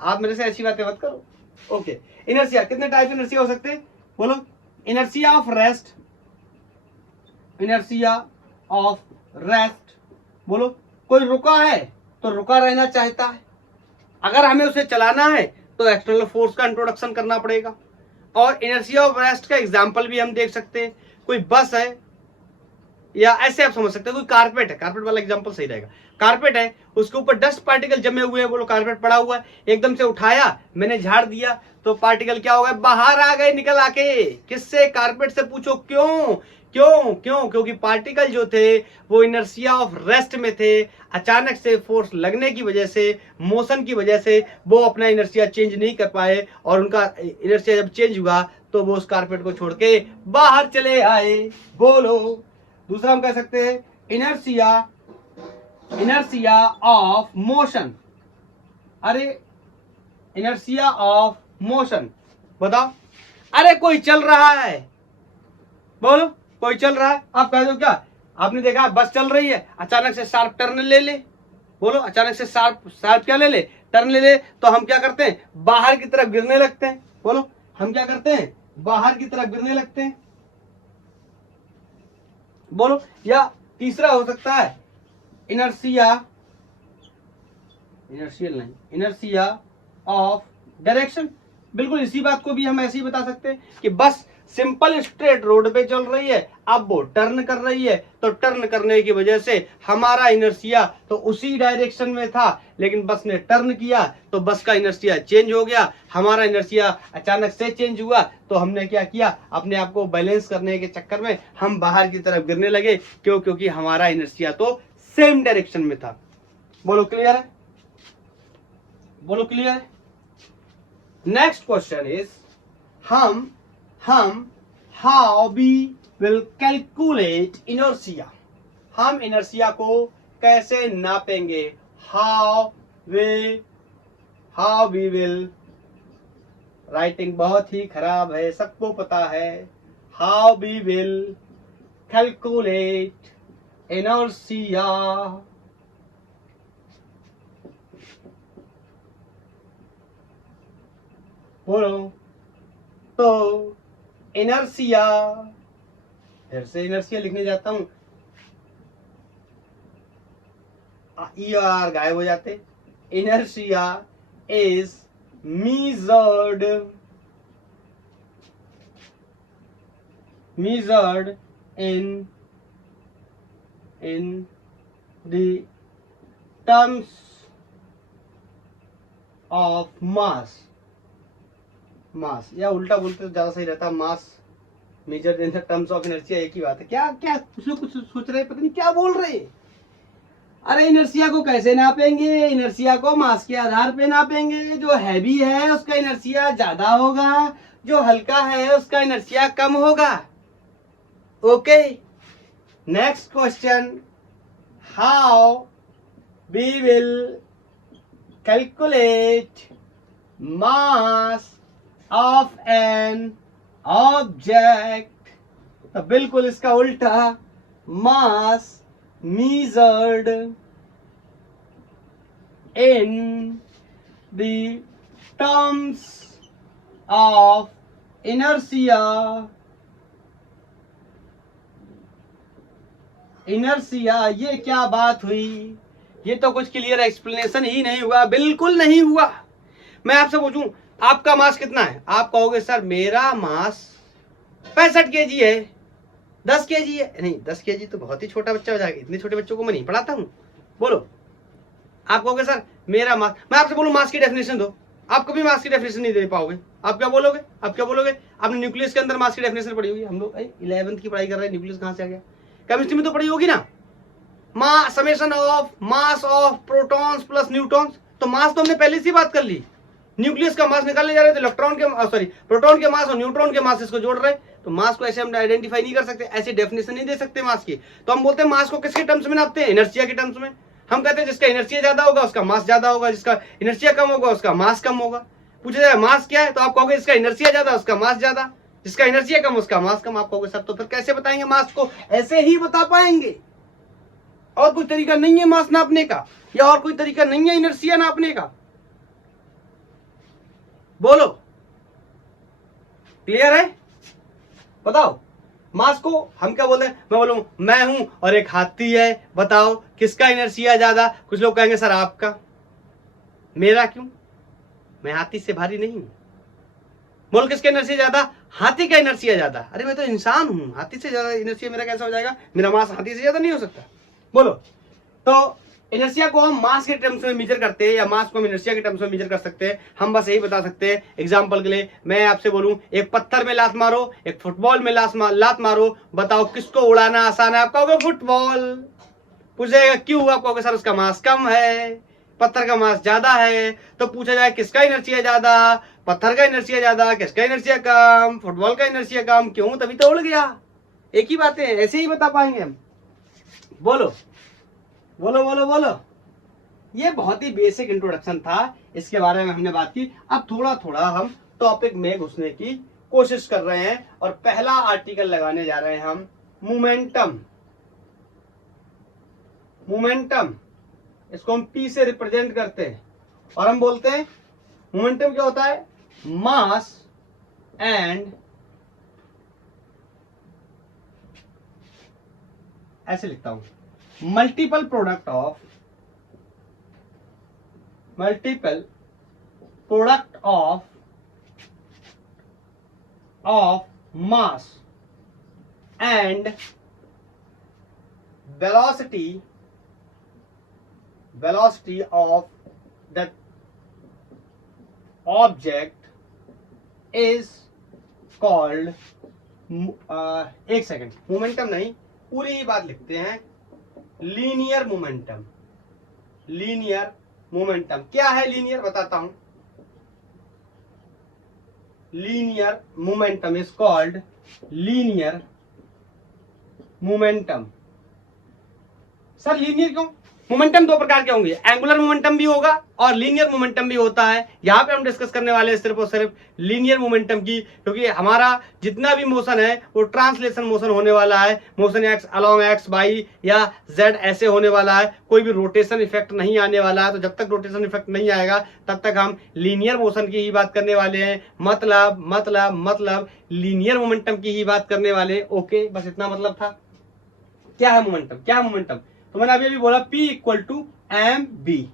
आप मेरे से ऐसी बातें मत करो। ओके, इनर्शिया, कितने टाइप इनर्शिया हो सकते हैं? बोलो। इनर्शिया ऑफ रेस्ट, बोलो। कोई रुका है तो रुका रहना चाहता है, अगर हमें उसे चलाना है तो एक्सटर्नल फोर्स का इंट्रोडक्शन करना पड़ेगा। और इनर्शिया ऑफ रेस्ट का एग्जांपल भी हम देख सकते हैं। कोई बस है, या ऐसे आप समझ सकते हैं, कोई कारपेट है, कारपेट वाला एग्जांपल सही रहेगा। कारपेट है, उसके ऊपर डस्ट पार्टिकल जमे हुए हैं, बोलो कारपेट पड़ा हुआ है, एकदम से उठाया मैंने, झाड़ दिया, तो पार्टिकल क्या हो गए? बाहर आ गए निकल आके। किससे? कारपेट से। पूछो क्यों? क्योंकि पार्टिकल जो थे वो इनर्शिया ऑफ रेस्ट में थे। अचानक से फोर्स लगने की वजह से, मोशन की वजह से वो अपना इनर्शिया चेंज नहीं कर पाए, और उनका इनर्शिया जब चेंज हुआ तो वो उस कारपेट को छोड़ के बाहर चले आए। बोलो। दूसरा हम कह सकते हैं इनर्शिया ऑफ मोशन। अरे, इनर्शिया ऑफ मोशन बताओ। अरे, कोई चल रहा है, बोलो, कोई चल रहा है। आप कह दो क्या? आपने देखा बस चल रही है, अचानक से शार्प टर्न ले ले। बोलो, अचानक से शार्प क्या ले ले? टर्न ले ले, तो हम क्या करते हैं? बाहर की तरफ गिरने लगते हैं। बोलो, हम क्या करते हैं? बाहर की तरफ गिरने लगते हैं। बोलो। या तीसरा हो सकता है इनर्शिया ऑफ डायरेक्शन। बिल्कुल इसी बात को भी हम ऐसे ही बता सकते हैं कि बस सिंपल स्ट्रेट रोड पे चल रही है, अब वो टर्न कर रही है, तो टर्न करने की वजह से हमारा इनर्शिया तो उसी डायरेक्शन में था, लेकिन बस ने टर्न किया तो बस का इनर्शिया चेंज हो गया, हमारा इनर्शिया अचानक से चेंज हुआ, तो हमने क्या किया? अपने आप को बैलेंस करने के चक्कर में हम बाहर की तरफ गिरने लगे। क्योंकि हमारा इनर्शिया तो सेम डायरेक्शन में था। बोलो, क्लियर है? बोलो, क्लियर है? नेक्स्ट क्वेश्चन इज हम how we will calculate inertia. हम इनर्शिया को कैसे नापेंगे? हाउ वी विल, राइटिंग बहुत ही खराब है, सबको पता है। How we will calculate inertia. बोलो। तो इनर्शिया, फिर से इनर्शिया लिखने जाता हूं, ई और आर गायब हो जाते। Inertia is measured in the terms of mass, या उल्टा बोलते तो ज्यादा सही रहता, mass measured in the terms of inertia. एक ही बात है। क्या कुछ लोग कुछ सोच रहे, पता नहीं क्या बोल रहे। अरे, इनर्शिया को कैसे नापेंगे? इनर्शिया को मास के आधार पे नापेंगे। जो हैवी है उसका इनर्शिया ज्यादा होगा, जो हल्का है उसका इनर्शिया कम होगा। Okay, next question, how we will calculate mass of an object. तो बिल्कुल इसका उल्टा, मास measured in the terms of inertia, ये क्या बात हुई? ये तो कुछ क्लियर एक्सप्लेनेशन ही नहीं हुआ, बिल्कुल नहीं हुआ। मैं आपसे पूछूं आपका मास कितना है, आप कहोगे सर मेरा मास 65 kg है, 10 kg है। नहीं 10 kg तो बहुत ही छोटा बच्चा हो जाएगा, इतने छोटे बच्चों को मैं नहीं पढ़ाता हूं। बोलो, आप कहोगे सर मेरा मास, मैं आपसे बोलूं मास की डेफिनेशन दो, आप कभी मास की डेफिनेशन नहीं दे पाओगे। आप क्या बोलोगे, आपने न्यूक्लियस के अंदर मास की डेफिनेशन पढ़ी होगी, हम लोग 11th की पढ़ाई कर रहे हैं, न्यूक्लियस कहां से आ गया? केमिस्ट्री में तो पढ़ी होगी ना, summation of mass of protons plus neutrons. तो मास तो हमने पहले से बात कर ली, न्यूक्लियस का मास निकालने जा रहे थे, इलेक्ट्रॉन के प्रोटॉन के मास और न्यूट्रॉन के मास इसको जोड़ रहे। तो मास को ऐसे हम आइडेंटिफाई नहीं कर सकते, ऐसी डेफिनेशन नहीं दे सकते मास की। तो हम बोलते हैं मास को किसके टर्म्स में नापते हैं? इनर्शिया के टर्म्स में। हम कहते हैं जिसका इनर्शिया ज्यादा होगा उसका मास ज्यादा होगा, जिसका इनर्शिया कम होगा उसका मास कम होगा। पूछा जाए मास क्या है, तो आप कहोगे जिसका इनर्शिया ज्यादा उसका मास ज्यादा, जिसका इनर्शिया कम उसका मास कम। आप कहोगे सर तो फिर कैसे बताएंगे मास को? ऐसे ही बता पाएंगे, और कोई तरीका नहीं है मास नापने का, या और कोई तरीका नहीं है इनर्शिया नापने का। बोलो, क्लियर है? बताओ मास को हम क्या बोलते हैं? मैं बोलूं मैं हूं और एक हाथी है, बताओ किसका इनर्शिया ज्यादा? कुछ लोग कहेंगे सर आपका। मेरा क्यों? मैं हाथी से भारी नहीं हूं। बोल किसका इनर्शिया ज्यादा? हाथी का इनर्शिया ज्यादा। अरे मैं तो इंसान हूं, हाथी से ज्यादा इनर्शिया मेरा कैसा हो जाएगा? मेरा मास हाथी से ज्यादा नहीं हो सकता। बोलो, तो इनर्शिया को हम मास के टर्म्स में मेजर करते हैं या मास को हम इनर्शिया के टर्म्स में मेजर कर सकते हैं? हम बस यही बता सकते हैं। एग्जांपल के लिए मैं आपसे बोलूं एक पत्थर में लात मारो, एक फुटबॉल में लात मारो, बताओ किसको उड़ाना आसान है? आप कहोगे फुटबॉल। पूछा जाएगा क्यों? आप कहोगे सर उसका मास कम है, पत्थर का मास ज्यादा है। तो पूछा जाए किसका इनर्शिया ज्यादा? पत्थर का इनर्शिया ज्यादा, किसका इनर्शिया कम? फुटबॉल का इनर्शिया कम। क्यों? तभी तो उड़ गया। एक ही बात है, ऐसे ही बता पाएंगे हम। बोलो बोलो बोलो बोलो। ये बहुत ही बेसिक इंट्रोडक्शन था, इसके बारे में हमने बात की। अब थोड़ा थोड़ा हम टॉपिक में घुसने की कोशिश कर रहे हैं और पहला आर्टिकल लगाने जा रहे हैं हम, मोमेंटम। मोमेंटम, इसको हम P से रिप्रेजेंट करते हैं और हम बोलते हैं मोमेंटम क्या होता है? मास एंड, ऐसे लिखता हूं, multiple product of mass and velocity of the object is called एक सेकंड, मोमेंटम नहीं, पूरी ही बात लिखते हैं, लीनियर मोमेंटम। लीनियर मोमेंटम क्या है? लीनियर बताता हूं। Linear momentum is called linear momentum. Sir linear क्यों? मोमेंटम दो प्रकार के होंगे, एंगुलर मोमेंटम भी होगा और लीनियर मोमेंटम भी होता है। यहां पे हम डिस्कस करने वाले हैं सिर्फ और सिर्फ लीनियर मोमेंटम की, क्योंकि हमारा जितना भी मोशन है वो ट्रांसलेशन मोशन होने वाला है। Motion X along X, Y या जेड ऐसे होने वाला है, कोई भी रोटेशन इफेक्ट नहीं आने वाला है। तो जब तक रोटेशन इफेक्ट नहीं आएगा तब तक हम लीनियर मोशन की ही बात करने वाले हैं। मतलब लीनियर मोमेंटम की ही बात करने वाले। ओके, बस इतना मतलब था। क्या है मोमेंटम? क्या है मोमेंटम? तो मैंने अभी बोला P equal to mb,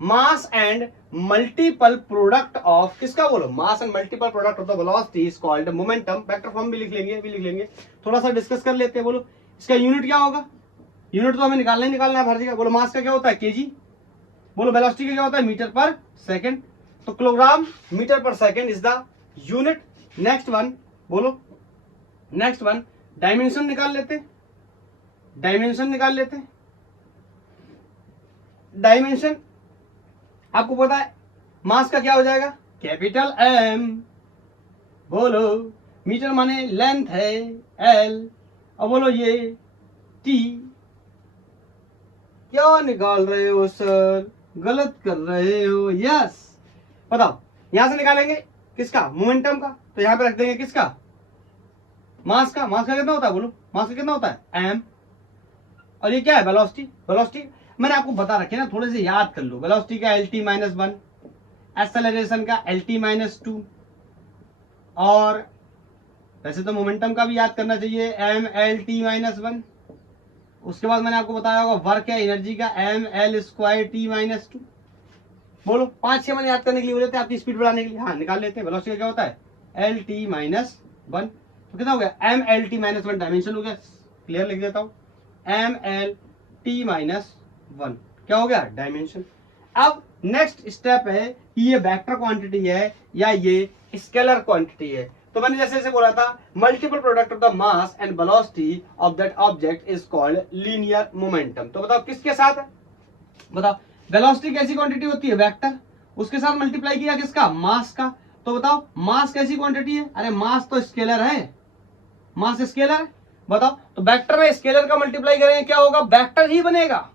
mass and multiple product of, किसका बोलो? Mass and multiple product of the velocity is called momentum. Vector form भी लिख लेंगे, थोड़ा सा डिस्कस कर लेते हैं। बोलो इसका यूनिट क्या होगा? यूनिट तो हमें निकालना है हर जगह। बोलो मास का क्या होता है? kg। बोलो वेलोसिटी का क्या होता है? मीटर पर सेकंड। तो किलोग्राम मीटर पर second is the unit. Next one बोलो, नेक्स्ट वन डायमेंशन निकाल लेते हैं। डायमेंशन आपको पता है मास का क्या हो जाएगा? Capital M। बोलो मीटर माने लेंथ है L, और बोलो ये T। क्या निकाल रहे हो सर? गलत कर रहे हो। यस, बताओ यहां से निकालेंगे किसका? मोमेंटम का। तो यहां पे रख देंगे किसका? मास का। मास का कितना होता है? बोलो मास का कितना होता है? M। और ये क्या है? वेलोसिटी। मैंने आपको बता रखे ना, थोड़े से याद कर लो। वेलोसिटी का LT-1, एक्सेलरेशन का LT-2, और वैसे तो मोमेंटम का भी याद करना चाहिए MLT-1। उसके बाद मैंने आपको बताया होगा वर्क या एनर्जी का ML²T-2। बोलो 5-6 मैंने याद करने के लिए बोले थे, आपकी स्पीड बढ़ाने के लिए। हाँ निकाल लेते हैं। वेलोसिटी का क्या होता है LT-1, तो कितना हो गया MLT-1 डायमेंशन हो गया। क्लियर लिख देता हूं, MLT-1 क्या हो गया डायमेंशन। अब नेक्स्ट स्टेप है कि ये वेक्टर क्वांटिटी है या ये स्केलर क्वांटिटी है। तो मैंने जैसे जैसे बोला था, multiple product of the mass and velocity of that object is called linear momentum. तो बताओ किसके साथ है, बताओ वेलोसिटी कैसी क्वांटिटी होती है वेक्टर, उसके साथ मल्टीप्लाई किया किसका मास का। तो बताओ मास कैसी क्वांटिटी है, अरे मास तो स्केलर है, मास स्केलर है। बताओ तो वेक्टर में स्केलर का मल्टीप्लाई करेंगे क्या होगा, वेक्टर ही बनेगा।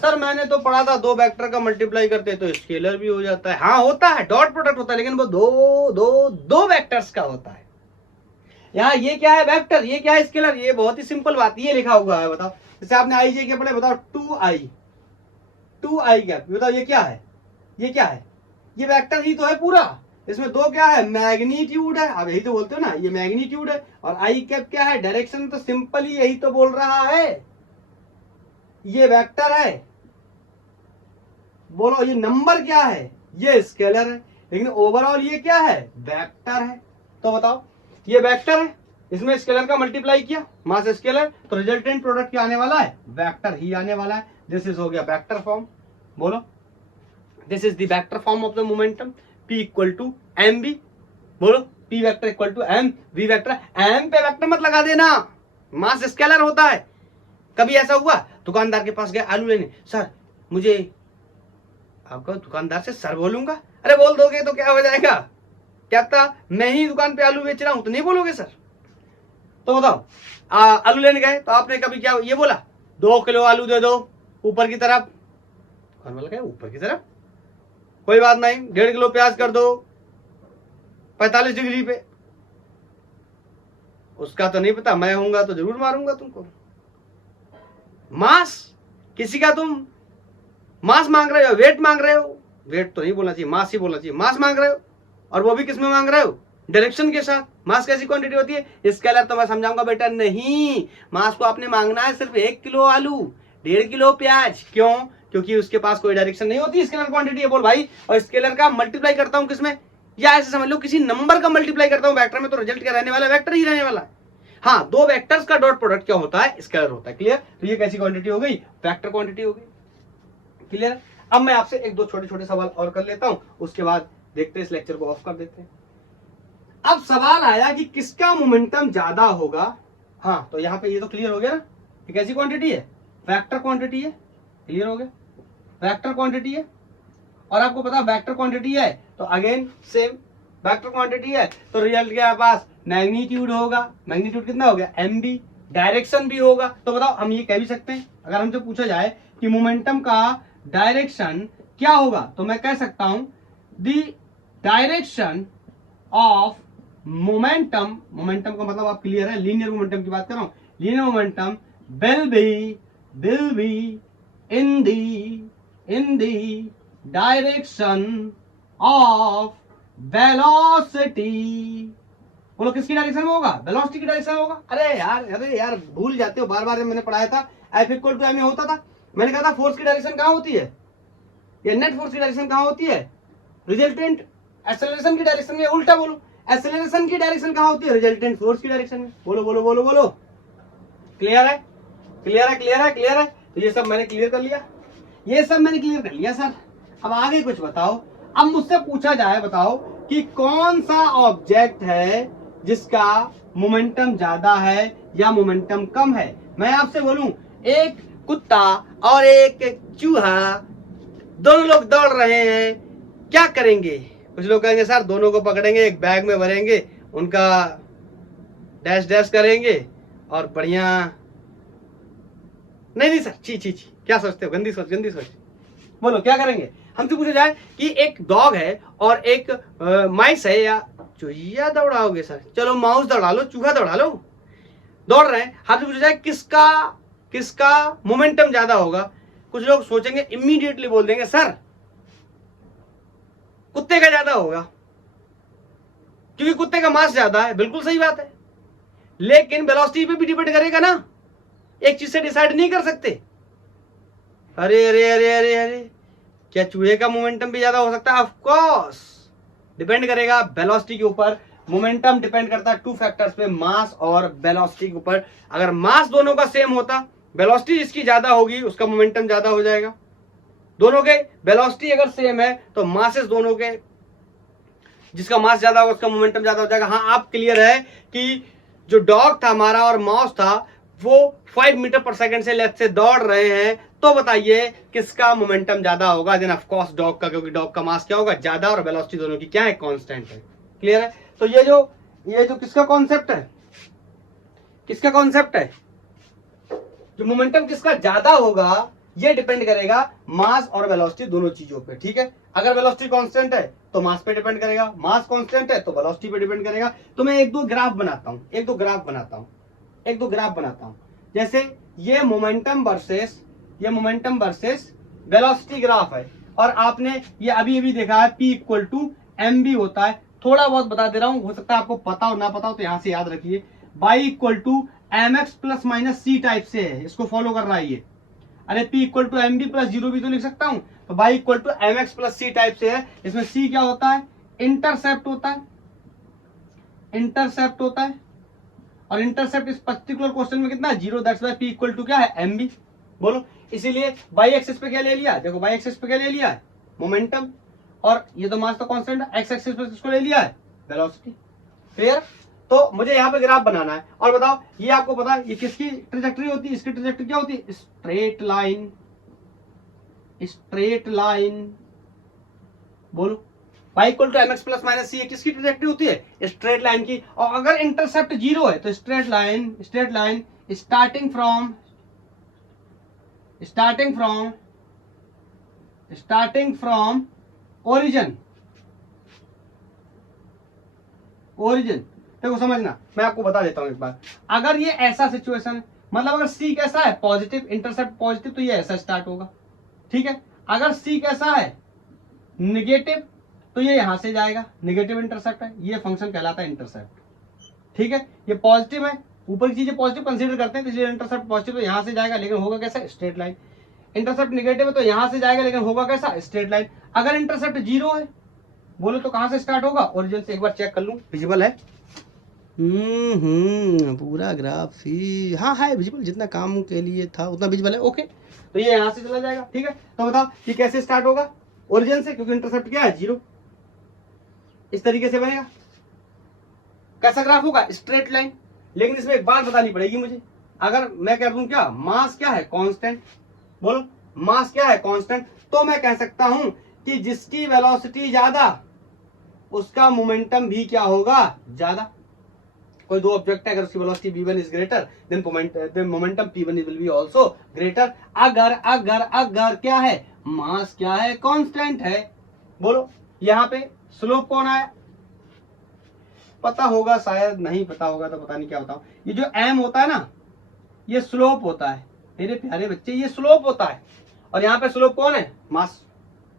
सर मैंने तो पढ़ा था 2 वेक्टर का मल्टीप्लाई करते तो स्केलर भी हो जाता है। हाँ होता है, डॉट प्रोडक्ट होता है, लेकिन वो दो वेक्टर्स का होता है। यहाँ ये क्या है वेक्टर, ये क्या है स्केलर, ये बहुत ही सिंपल बात, ये लिखा हुआ है। बताओ जैसे आपने आई जे के पढ़े, बताओ 2i क्या, बताओ ये क्या है, ये क्या है, ये वेक्टर ही तो है पूरा। इसमें 2 क्या है, मैग्नीट्यूड है। अब यही तो बोलते हो ना, ये मैग्नीट्यूड है, और आई कैप क्या है, डायरेक्शन। तो सिंपली यही तो बोल रहा है, ये वेक्टर है। बोलो ये नंबर क्या है, ये स्केलर है, लेकिन ओवरऑल ये क्या है वेक्टर है। तो बताओ ये वेक्टर है, इसमें स्केलर का मल्टीप्लाई किया मास स्केलर, तो रिजल्टेंट प्रोडक्ट क्या आने वाला है, वेक्टर ही आने वाला है। दिस इज हो गया वेक्टर फॉर्म। बोलो this is the vector form of the momentum, P equal to mv। बोलो P vector equal to m v vector. m पे वेक्टर मत लगा देना, मास स्केलर होता है। कभी ऐसा हुआ दुकानदार के पास गए आलू लेने, सर मुझे, आपका दुकानदार से सर बोलूंगा, अरे बोल दोगे तो क्या हो जाएगा, क्या था मैं ही दुकान पे आलू बेच रहा हूं तो नहीं बोलोगे सर। तो बताओ आलू लेने गए तो आपने कभी क्या ये बोला 2 किलो आलू दे दो ऊपर की तरफ, कौन बोला क्या ऊपर की तरफ, कोई बात नहीं 1.5 किलो प्याज कर दो 45 डिग्री पे। उसका तो नहीं पता, मैं होऊंगा तो जरूर मारूंगा तुमको। मास किसी का तुम मास मांग रहे हो, वेट मांग रहे हो, वेट तो नहीं बोलना चाहिए, मास ही बोलना चाहिए। मास मांग रहे हो, और वो भी किसमें मांग रहे हो, डायरेक्शन के साथ। मास कैसी क्वांटिटी होती है, स्केलर तो मैं समझाऊंगा बेटा नहीं। मास को आपने मांगना है सिर्फ 1 किलो आलू 1.5 किलो प्याज। क्यों, क्योंकि उसके पास कोई डायरेक्शन नहीं होती, स्केलर क्वांटिटी है। बोल भाई, और स्केलर का मल्टीप्लाई करता हूं किसमें, या ऐसे समझ लो किसी नंबर का मल्टीप्लाई करता हूं वेक्टर में, तो रिजल्ट क्या रहने वाला है, वेक्टर ही रहने वाला है। हाँ 2 वेक्टर्स का डॉट प्रोडक्ट क्या होता है, स्केलर होता है। क्लियर, तो ये कैसी क्वांटिटी हो गई, वेक्टर क्वांटिटी हो गई। क्लियर। अब मैं आपसे 1-2 छोटे-छोटे सवाल और कर लेता हूं, उसके बाद देखते हैं, इस लेक्चर को ऑफ कर देते हैं। अब सवाल आया कि किसका मोमेंटम ज्यादा होगा। हाँ तो यहाँ पे ये तो क्लियर हो गया ना, ये कैसी क्वांटिटी है, वेक्टर क्वांटिटी है। क्लियर हो गया, वेक्टर क्वांटिटी है। और आपको पता वेक्टर क्वांटिटी है तो अगेन सेम वेक्टर क्वांटिटी है, तो रिजल्ट के पास मैग्नीट्यूड होगा। मैग्नीट्यूड कितना हो गया mv, डायरेक्शन भी होगा। तो बताओ हम ये कह भी सकते हैं, अगर हमसे पूछा जाए कि मोमेंटम का डायरेक्शन क्या होगा, तो मैं कह सकता हूं the direction of momentum, momentum का मतलब आप क्लियर है, लीनियर मोमेंटम की बात कर रहा हूं, linear momentum will be in the direction of velocity। बोलो किसकी डायरेक्शन में होगा, वेलोसिटी की डायरेक्शन में होगा। अरे यार भूल जाते हो बार बार। मैंने पढ़ाया था F इक्वल टू m होता था, मैंने कहा था फोर्स की डायरेक्शन कहां होती है, या नेट फोर्स की डायरेक्शन कहां होती है, रिजल्टेंट एक्सेलरेशन की डायरेक्शन में। उल्टा बोलो, एक्सेलरेशन की डायरेक्शन कहां होती है, रिजल्टेंट फोर्स की डायरेक्शन में। बोलो बोलो बोलो बोलो। क्लियर है, क्लियर है, क्लियर है, क्लियर है। तो ये सब मैंने क्लियर कर लिया, ये सब मैंने क्लियर कर लिया सर। अब आगे कुछ बताओ। अब मुझसे पूछा जाए, बताओ कि कौन सा ऑब्जेक्ट है जिसका मोमेंटम ज्यादा है या मोमेंटम कम है। मैं आपसे बोलूं एक कुत्ता और एक चूहा, दोनों लोग दौड़ रहे हैं, क्या करेंगे। कुछ लोग कहेंगे सर दोनों को पकड़ेंगे, एक बैग में भरेंगे, उनका डैश डैश करेंगे और बढ़िया। नहीं सर, ची क्या सोचते हो, गंदी सोच। बोलो क्या करेंगे। हमसे पूछा जाए कि एक डॉग है और एक माइस है, या चूहिया दौड़ाओगे सर, चलो माउस दौड़ा लो, चूहा दौड़ा लो, दौड़ रहे हैं। हमसे पूछा जाए किसका मोमेंटम ज्यादा होगा। कुछ लोग सोचेंगे, इमीडिएटली बोल देंगे सर कुत्ते का ज्यादा होगा, क्योंकि कुत्ते का मास ज्यादा है, बिल्कुल सही बात है, लेकिन वेलोसिटी पे भी डिपेंड करेगा ना, एक चीज से डिसाइड नहीं कर सकते। अरे अरे अरे अरे अरे, क्या चूहे का मोमेंटम भी ज्यादा हो सकता है? ऑफ कोर्स, डिपेंड करेगा वेलोसिटी के ऊपर। मोमेंटम डिपेंड करता है टू फैक्टर्स पे, मास और वेलोसिटी के ऊपर। अगर मास दोनों का सेम होता, वेलोसिटी जिसकी ज्यादा होगी उसका मोमेंटम ज्यादा हो जाएगा। दोनों के वेलोसिटी अगर सेम है तो मासेस दोनों के, जिसका मास ज्यादा होगा उसका मोमेंटम ज्यादा हो जाएगा। हाँ, आप क्लियर है कि जो डॉग था हमारा और माउस था वो 5 मीटर पर सेकंड से लेफ्ट से दौड़ रहे हैं, तो बताइए किसका मोमेंटम ज्यादा होगा? देन ऑफ कोर्स डॉग का, क्योंकि डॉग का मास क्या होगा? ज्यादा, और वेलोसिटी दोनों की क्या है? कांस्टेंट है। क्लियर है? तो ये जो किसका कॉन्सेप्ट है, किसका कॉन्सेप्ट है? जो मोमेंटम किसका ज्यादा होगा ये डिपेंड करेगा मास और वेलोसिटी दोनों चीजों पे। ठीक है, अगर वेलोसिटी कांस्टेंट है तो मास पे डिपेंड करेगा, मास कांस्टेंट है तो वेलोसिटी पे डिपेंड करेगा। तो मैं एक दो ग्राफ बनाता हूं, जैसे ये मोमेंटम वर्सेस वेलोसिटी ग्राफ है, और आपने ये अभी देखा है P equal to M v होता है। थोड़ा बहुत बता दे रहा हूं, हो सकता है आपको पता हो ना पता हो, तो यहां से याद रखिए, y equal to M x plus minus c type से है, इसको फॉलो कर रहा है ये। अरे P equal to M v plus zero भी तो लिख सकता हूं, तो y equal to M x plus c type से है। इसमें c क्या होता है? इंटरसेप्ट होता है, और इंटरसेप्ट इस पर्टिकुलर क्वेश्चन में कितना है? 0। That's why P equal to क्या है? M v. बोलो, इसीलिए y एक्सिस पे क्या ले लिया? देखो y एक्सिस पे क्या ले लिया है? मोमेंटम, और ये तो मास तो कांस्टेंट है, x एक्सिस पे किसको ले लिया है? वेलोसिटी। क्लियर? तो मुझे यहाँ पे ग्राफ बनाना है, और बताओ ये आपको पता है ये किसकी ट्रेजेक्टरी होती है? इसकी ट्रेजेक्टरी क्या होती है? Straight line. बोलो, y equal to M x plus minus C किसकी ट्रेजेक्टरी होती है? स्ट्रेट लाइन की। और अगर इंटरसेप्ट 0 है तो straight line starting from origin. देखो समझना, मैं आपको बता देता हूं एक बार। अगर ये ऐसा सिचुएशन है, मतलब अगर C कैसा है? पॉजिटिव, इंटरसेप्ट पॉजिटिव, तो ये ऐसा स्टार्ट होगा। ठीक है, अगर C कैसा है? निगेटिव, तो ये यहां से जाएगा, निगेटिव इंटरसेप्ट है, ये फंक्शन कहलाता है इंटरसेप्ट। ठीक है, ये पॉजिटिव है, ऊपर की चीजें पॉजिटिव कंसीडर करते हैं, तो इसलिए इंटरसेप्ट पॉजिटिव, तो यहां से जाएगा, लेकिन होगा कैसा? Straight line. इंटरसेप्ट निगेटिव है तो यहां से जाएगा, लेकिन होगा कैसा? Straight line. अगर इंटरसेप्ट 0 है, बोलो तो कहां से स्टार्ट होगा? ओरिजिन से। एक बार चेक कर लूं, विजिबल है? पूरा ग्राफ ही, हाँ है विजिबल, जितना काम के लिए था उतना विजिबल है। ओके, तो ये यहां से चला जाएगा। ठीक है, तो बताओ ये कैसे स्टार्ट होगा? ओरिजिन से, क्योंकि इंटरसेप्ट क्या है? 0। इस तरीके से बनेगा। कैसा ग्राफ होगा? Straight line. लेकिन इसमें एक बात बतानी पड़ेगी मुझे, अगर मैं कह दूं क्या मास क्या है? कांस्टेंट। बोलो, मास क्या है? कांस्टेंट। तो मैं कह सकता हूं कि जिसकी वेलोसिटी ज्यादा उसका मोमेंटम भी क्या होगा? ज्यादा। कोई दो ऑब्जेक्ट है, अगर उसकी velocity v1 is greater than momentum p1 will be also greater. अगर क्या है? मास क्या है? कांस्टेंट है। बोलो, यहां पे स्लोप कौन आया? पता होगा, शायद नहीं पता होगा तो पता नहीं क्या बताऊं। ये जो m होता है ना, ये स्लोप होता है मेरे प्यारे बच्चे, ये स्लोप होता है, और यहाँ पे स्लोप कौन है? मास।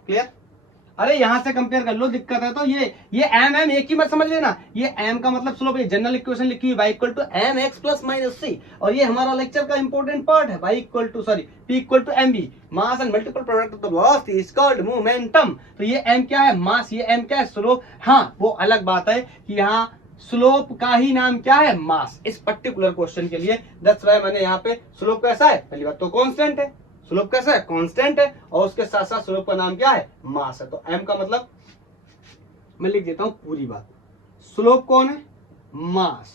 क्लियर? अरे यहां से कंपेयर कर लो, दिक्कत है तो ये एम एक ही मत समझ लेना, ये एम का मतलब स्लोप, ये जनरल इक्वेशन लिखी हुई y equal to M x plus minus C, और ये हमारा लेक्चर का इंपॉर्टेंट पार्ट है, y equal to p equal to M B, mass and multiple product of the velocity is called momentum. तो ये m क्या है? मास। ये m क्या है? स्लोप। हाँ, वो अलग बात है कि यहाँ स्लोप का ही नाम क्या है? मास, इस पर्टिकुलर क्वेश्चन के लिए। दैट्स व्हाई मैंने यहाँ पे स्लोप कैसा है? पहली बात तो कांस्टेंट है, स्लोप कैसा है? कांस्टेंट है, और उसके साथ साथ स्लोप का नाम क्या है? मास है। तो m का मतलब मैं लिख देता हूं पूरी बात, स्लोप कौन है? मास,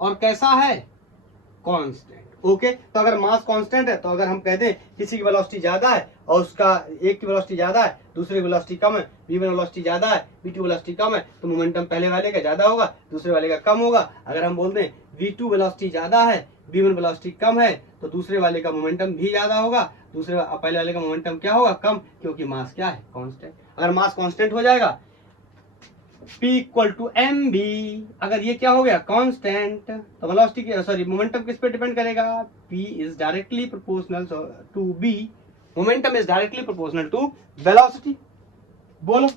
और कैसा है? कांस्टेंट। ओके, तो अगर मास कांस्टेंट है, तो अगर हम कहते हैं किसी की वेलोसिटी ज्यादा है और उसका एक की वेलोसिटी ज्यादा है, दूसरे की वेलोसिटी कम है, v1 वेलोसिटी ज्यादा है, v2 वेलोसिटी कम है, तो मोमेंटम पहले वाले का ज्यादा होगा, दूसरे वाले का कम होगा। अगर हम बोलते हैं v2 वेलोसिटी ज्यादा है, v1 वेलोसिटी कम है, तो दूसरे वाले का मोमेंटम भी ज्यादा होगा, पहले वाले का मोमेंटम क्या होगा? कम, क्योंकि मास क्या है? कांस्टेंट। अगर मास कांस्टेंट हो जाएगा P equal to M v, अगर ये क्या हो गया? कांस्टेंट, तो वेलोसिटी मोमेंटम किस पे डिपेंड करेगा? P is directly proportional to B, momentum is directly proportional to velocity. बोलो,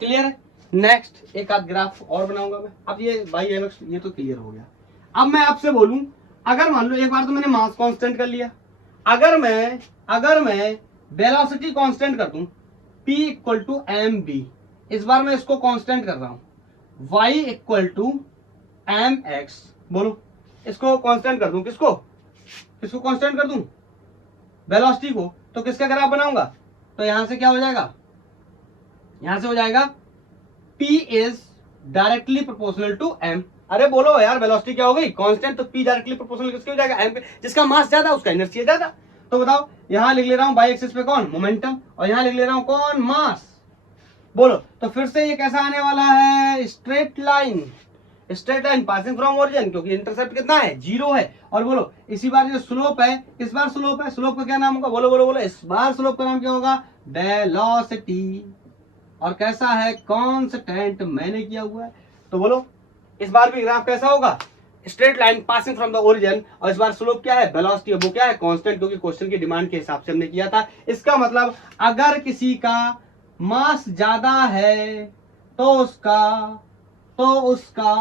क्लियर है। नेक्स्ट एक आध ग्राफ और बनाऊंगा मैं। अब ये भाई ये तो क्लियर हो गया। अब मैं आपसे बोलूं, अगर मान लो एक बार तो मैंने मास कांस्टेंट कर लिया, अगर मैं वेलोसिटी कांस्टेंट कर दूं p equal to M v, इस बार मैं इसको कांस्टेंट कर रहा हूं y equal to M x, बोलो इसको कांस्टेंट कर दूं, किसको कांस्टेंट कर दूं, वेलोसिटी को, तो किसका ग्राफ बनाऊंगा, तो यहां से क्या हो जाएगा, यहां से हो जाएगा p is directly proportional to m। अरे बोलो यार, वेलोसिटी क्या हो गई, कांस्टेंट, तो p डायरेक्टली प्रोपोर्शनल किसके हो जाएगा, m पे, जिसका मास ज्यादा उसका इनर्शिया ज्यादा। तो बताओ, यहां लिख ले रहा हूं बाई एक्सिस पे कौन, मोमेंटम, और यहां लिख ले रहा हूं कौन, मास। बोलो तो फिर से ये कैसा आने वाला है, straight line passing from origin, क्योंकि इंटरसेप्ट कितना है, 0 है। और बोलो इसी बार जो स्लोप है, इस बार स्लोप है, स्लोप का क्या नाम होगा, बोलो बोलो बोलो, इस बार स्लोप का नाम क्या होगा, वेलोसिटी। और कैसा है, कांस्टेंट मैंने किया हुआ है। तो बोलो इस बार भी ग्राफ कैसा होगा, straight line passing from the origin, और इस बार स्लोप क्या है, वेलोसिटी, वो क्या है, कांस्टेंट, क्योंकि क्वेश्चन की डिमांड के हिसाब से हमने किया था। इसका मतलब अगर किसी का मास ज्यादा है तो उसका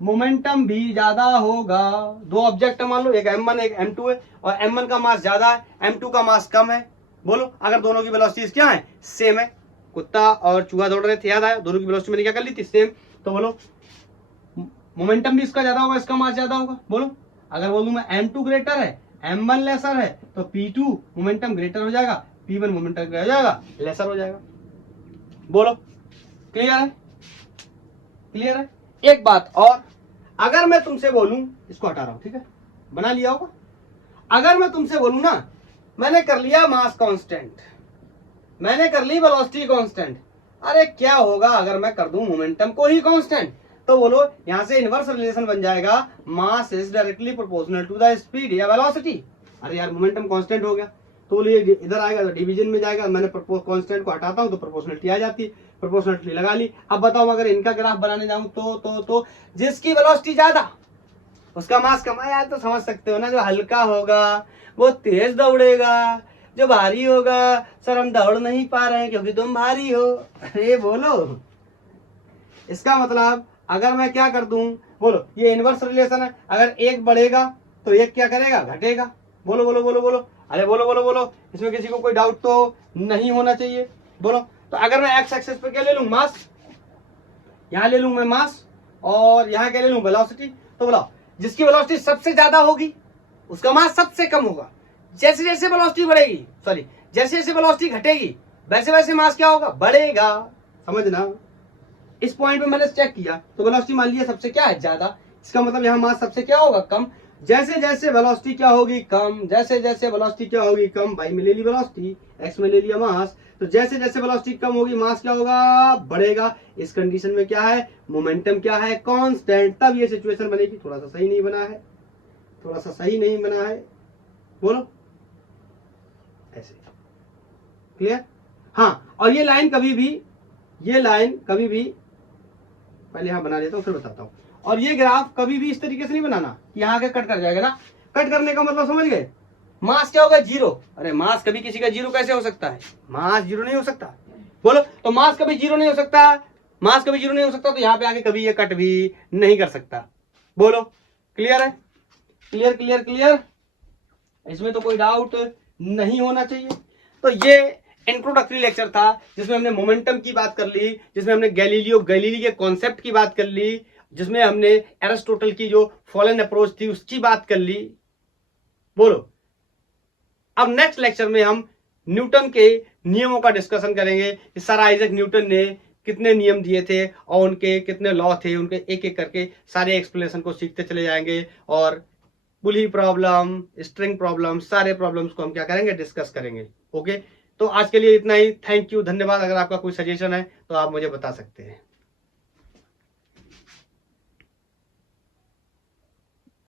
मोमेंटम भी ज्यादा होगा। दो ऑब्जेक्ट मान लो, एक m1 एक m2 है, और m1 का मास ज्यादा है, m2 का मास कम है। बोलो अगर दोनों की वेलोसिटीज क्या है, सेम है, कुत्ता और चूहा दौड़ रहे थे, याद आया, दोनों की वेलोसिटी मैंने क्या कर ली थी, सेम। तो बोलो मोमेंटम भी इसका ज्यादा होगा, इसका मास ज्यादा होगा। बोलो अगर बोलूं मैं m2 ग्रेटर है, m1 लेसर है, तो p2 मोमेंटम ग्रेटर हो जाएगा, p1 मोमेंटम क्या हो जाएगा, लेसर हो जाएगा। बोलो क्लियर है। एक बात और, अगर मैं तुमसे बोलूं, इसको हटा रहा हूं, ठीक है, बना लिया होगा। अगर मैं तुमसे बोलूं ना, मैंने कर लिया मास कांस्टेंट, मैंने कर ली वेलोसिटी कांस्टेंट, अरे क्या होगा अगर मैं कर दूं मोमेंटम को ही कांस्टेंट, तो बोलो यहां से इनवर्स रिलेशन बन जाएगा, mass is directly proportional to the speed या वेलोसिटी। अरे यार मोमेंटम कांस्टेंट हो गया, तो बोलिए इधर आएगा तो डिवीजन में जाएगा, मैंने कांस्टेंट को हटाता हूं तो प्रोपोर्शनलिटी आ जाती है, प्रोपोर्शनलिटी लगा ली। अब बताओ अगर इनका ग्राफ बनाने जाऊं तो जिसकी वेलोसिटी ज्यादा उसका मास कम आया, तो समझ सकते हो ना, जो हल्का होगा वो तेज दौड़ेगा, जो भारी होगा, सर हम दौड़ नहीं पा रहे हैं क्योंकि तुम भारी हो। अरे बोलो, इसका मतलब अगर मैं क्या कर दूं, बोलो ये इनवर्स रिलेशन है, अगर एक बढ़ेगा तो एक क्या करेगा, घटेगा। बोलो बोलो बोलो बोलो, अरे बोलो बोलो बोलो, इसमें किसी को कोई डाउट तो नहीं होना चाहिए। बोलो तो अगर मैं एक्स एक्सिस पे क्या ले लूं, मास, यहां ले लूं मैं मास, और यहां क्या ले लूं, वेलोसिटी। तो बोलो जिसकी वेलोसिटी सबसे ज्यादा होगी उसका मास सबसे कम होगा। जैसे जैसे वेलोसिटी बढ़ेगी, सॉरी जैसे जैसे वेलोसिटी घटेगी, वैसे वैसे मास क्या होगा, बढ़ेगा। समझना, इस पॉइंट पे मैंने चेक किया तो वेलोसिटी मान लिया सबसे क्या है, ज्यादा, इसका मतलब यहाँ मास सबसे क्या होगा, कम। जैसे जैसे वेलोसिटी क्या होगी, कम, जैसे जैसे वेलोसिटी क्या होगी, कम, भाई में ले ली वेलोसिटी, एक्स में ले लिया मास, तो जैसे जैसे वेलोसिटी कम होगी मास क्या होगा, बढ़ेगा। इस कंडीशन में क्या है, मोमेंटम क्या है, कांस्टेंट। तब ये सिचुएशन बनेगी। थोड़ा सा सही नहीं बना है, थोड़ा सा सही नहीं बना है, बोलो ऐसे, क्लियर। हाँ, और ये लाइन कभी भी पहले यहां बना लेता हूं फिर बताता हूं। और ये ग्राफ कभी भी इस तरीके से नहीं बनाना कि यहाँ आके कट कर जाएगा ना। कट करने का मतलब समझ गए, मास क्या होगा, 0। अरे मास कभी किसी का 0 कैसे हो सकता है, मास 0 नहीं हो सकता। बोलो तो मास कभी 0 नहीं हो सकता, मास कभी 0 नहीं हो सकता, तो यहाँ पे आके कभी ये कट भी नहीं कर सकता। बोलो क्लियर है, क्लियर क्लियर क्लियर, इसमें तो कोई डाउट नहीं होना चाहिए। तो ये इंट्रोडक्टरी लेक्चर था जिसमें हमने मोमेंटम की बात कर ली, जिसमें हमने गैलीली के कॉन्सेप्ट की बात कर ली, जिसमें हमने एरिस्टोटल की जो फॉलन अप्रोच थी उसकी बात कर ली। बोलो अब नेक्स्ट लेक्चर में हम न्यूटन के नियमों का डिस्कशन करेंगे कि सर आइजैक न्यूटन ने कितने नियम दिए थे और उनके कितने लॉ थे, उनके एक एक करके सारे एक्सप्लेनेशन को सीखते चले जाएंगे। और पुली प्रॉब्लम, स्ट्रिंग प्रॉब्लम, सारे प्रॉब्लम्स को हम क्या करेंगे, डिस्कस करेंगे। ओके, तो आज के लिए इतना ही। थैंक यू, धन्यवाद। अगर आपका कोई सजेशन है तो आप मुझे बता सकते हैं।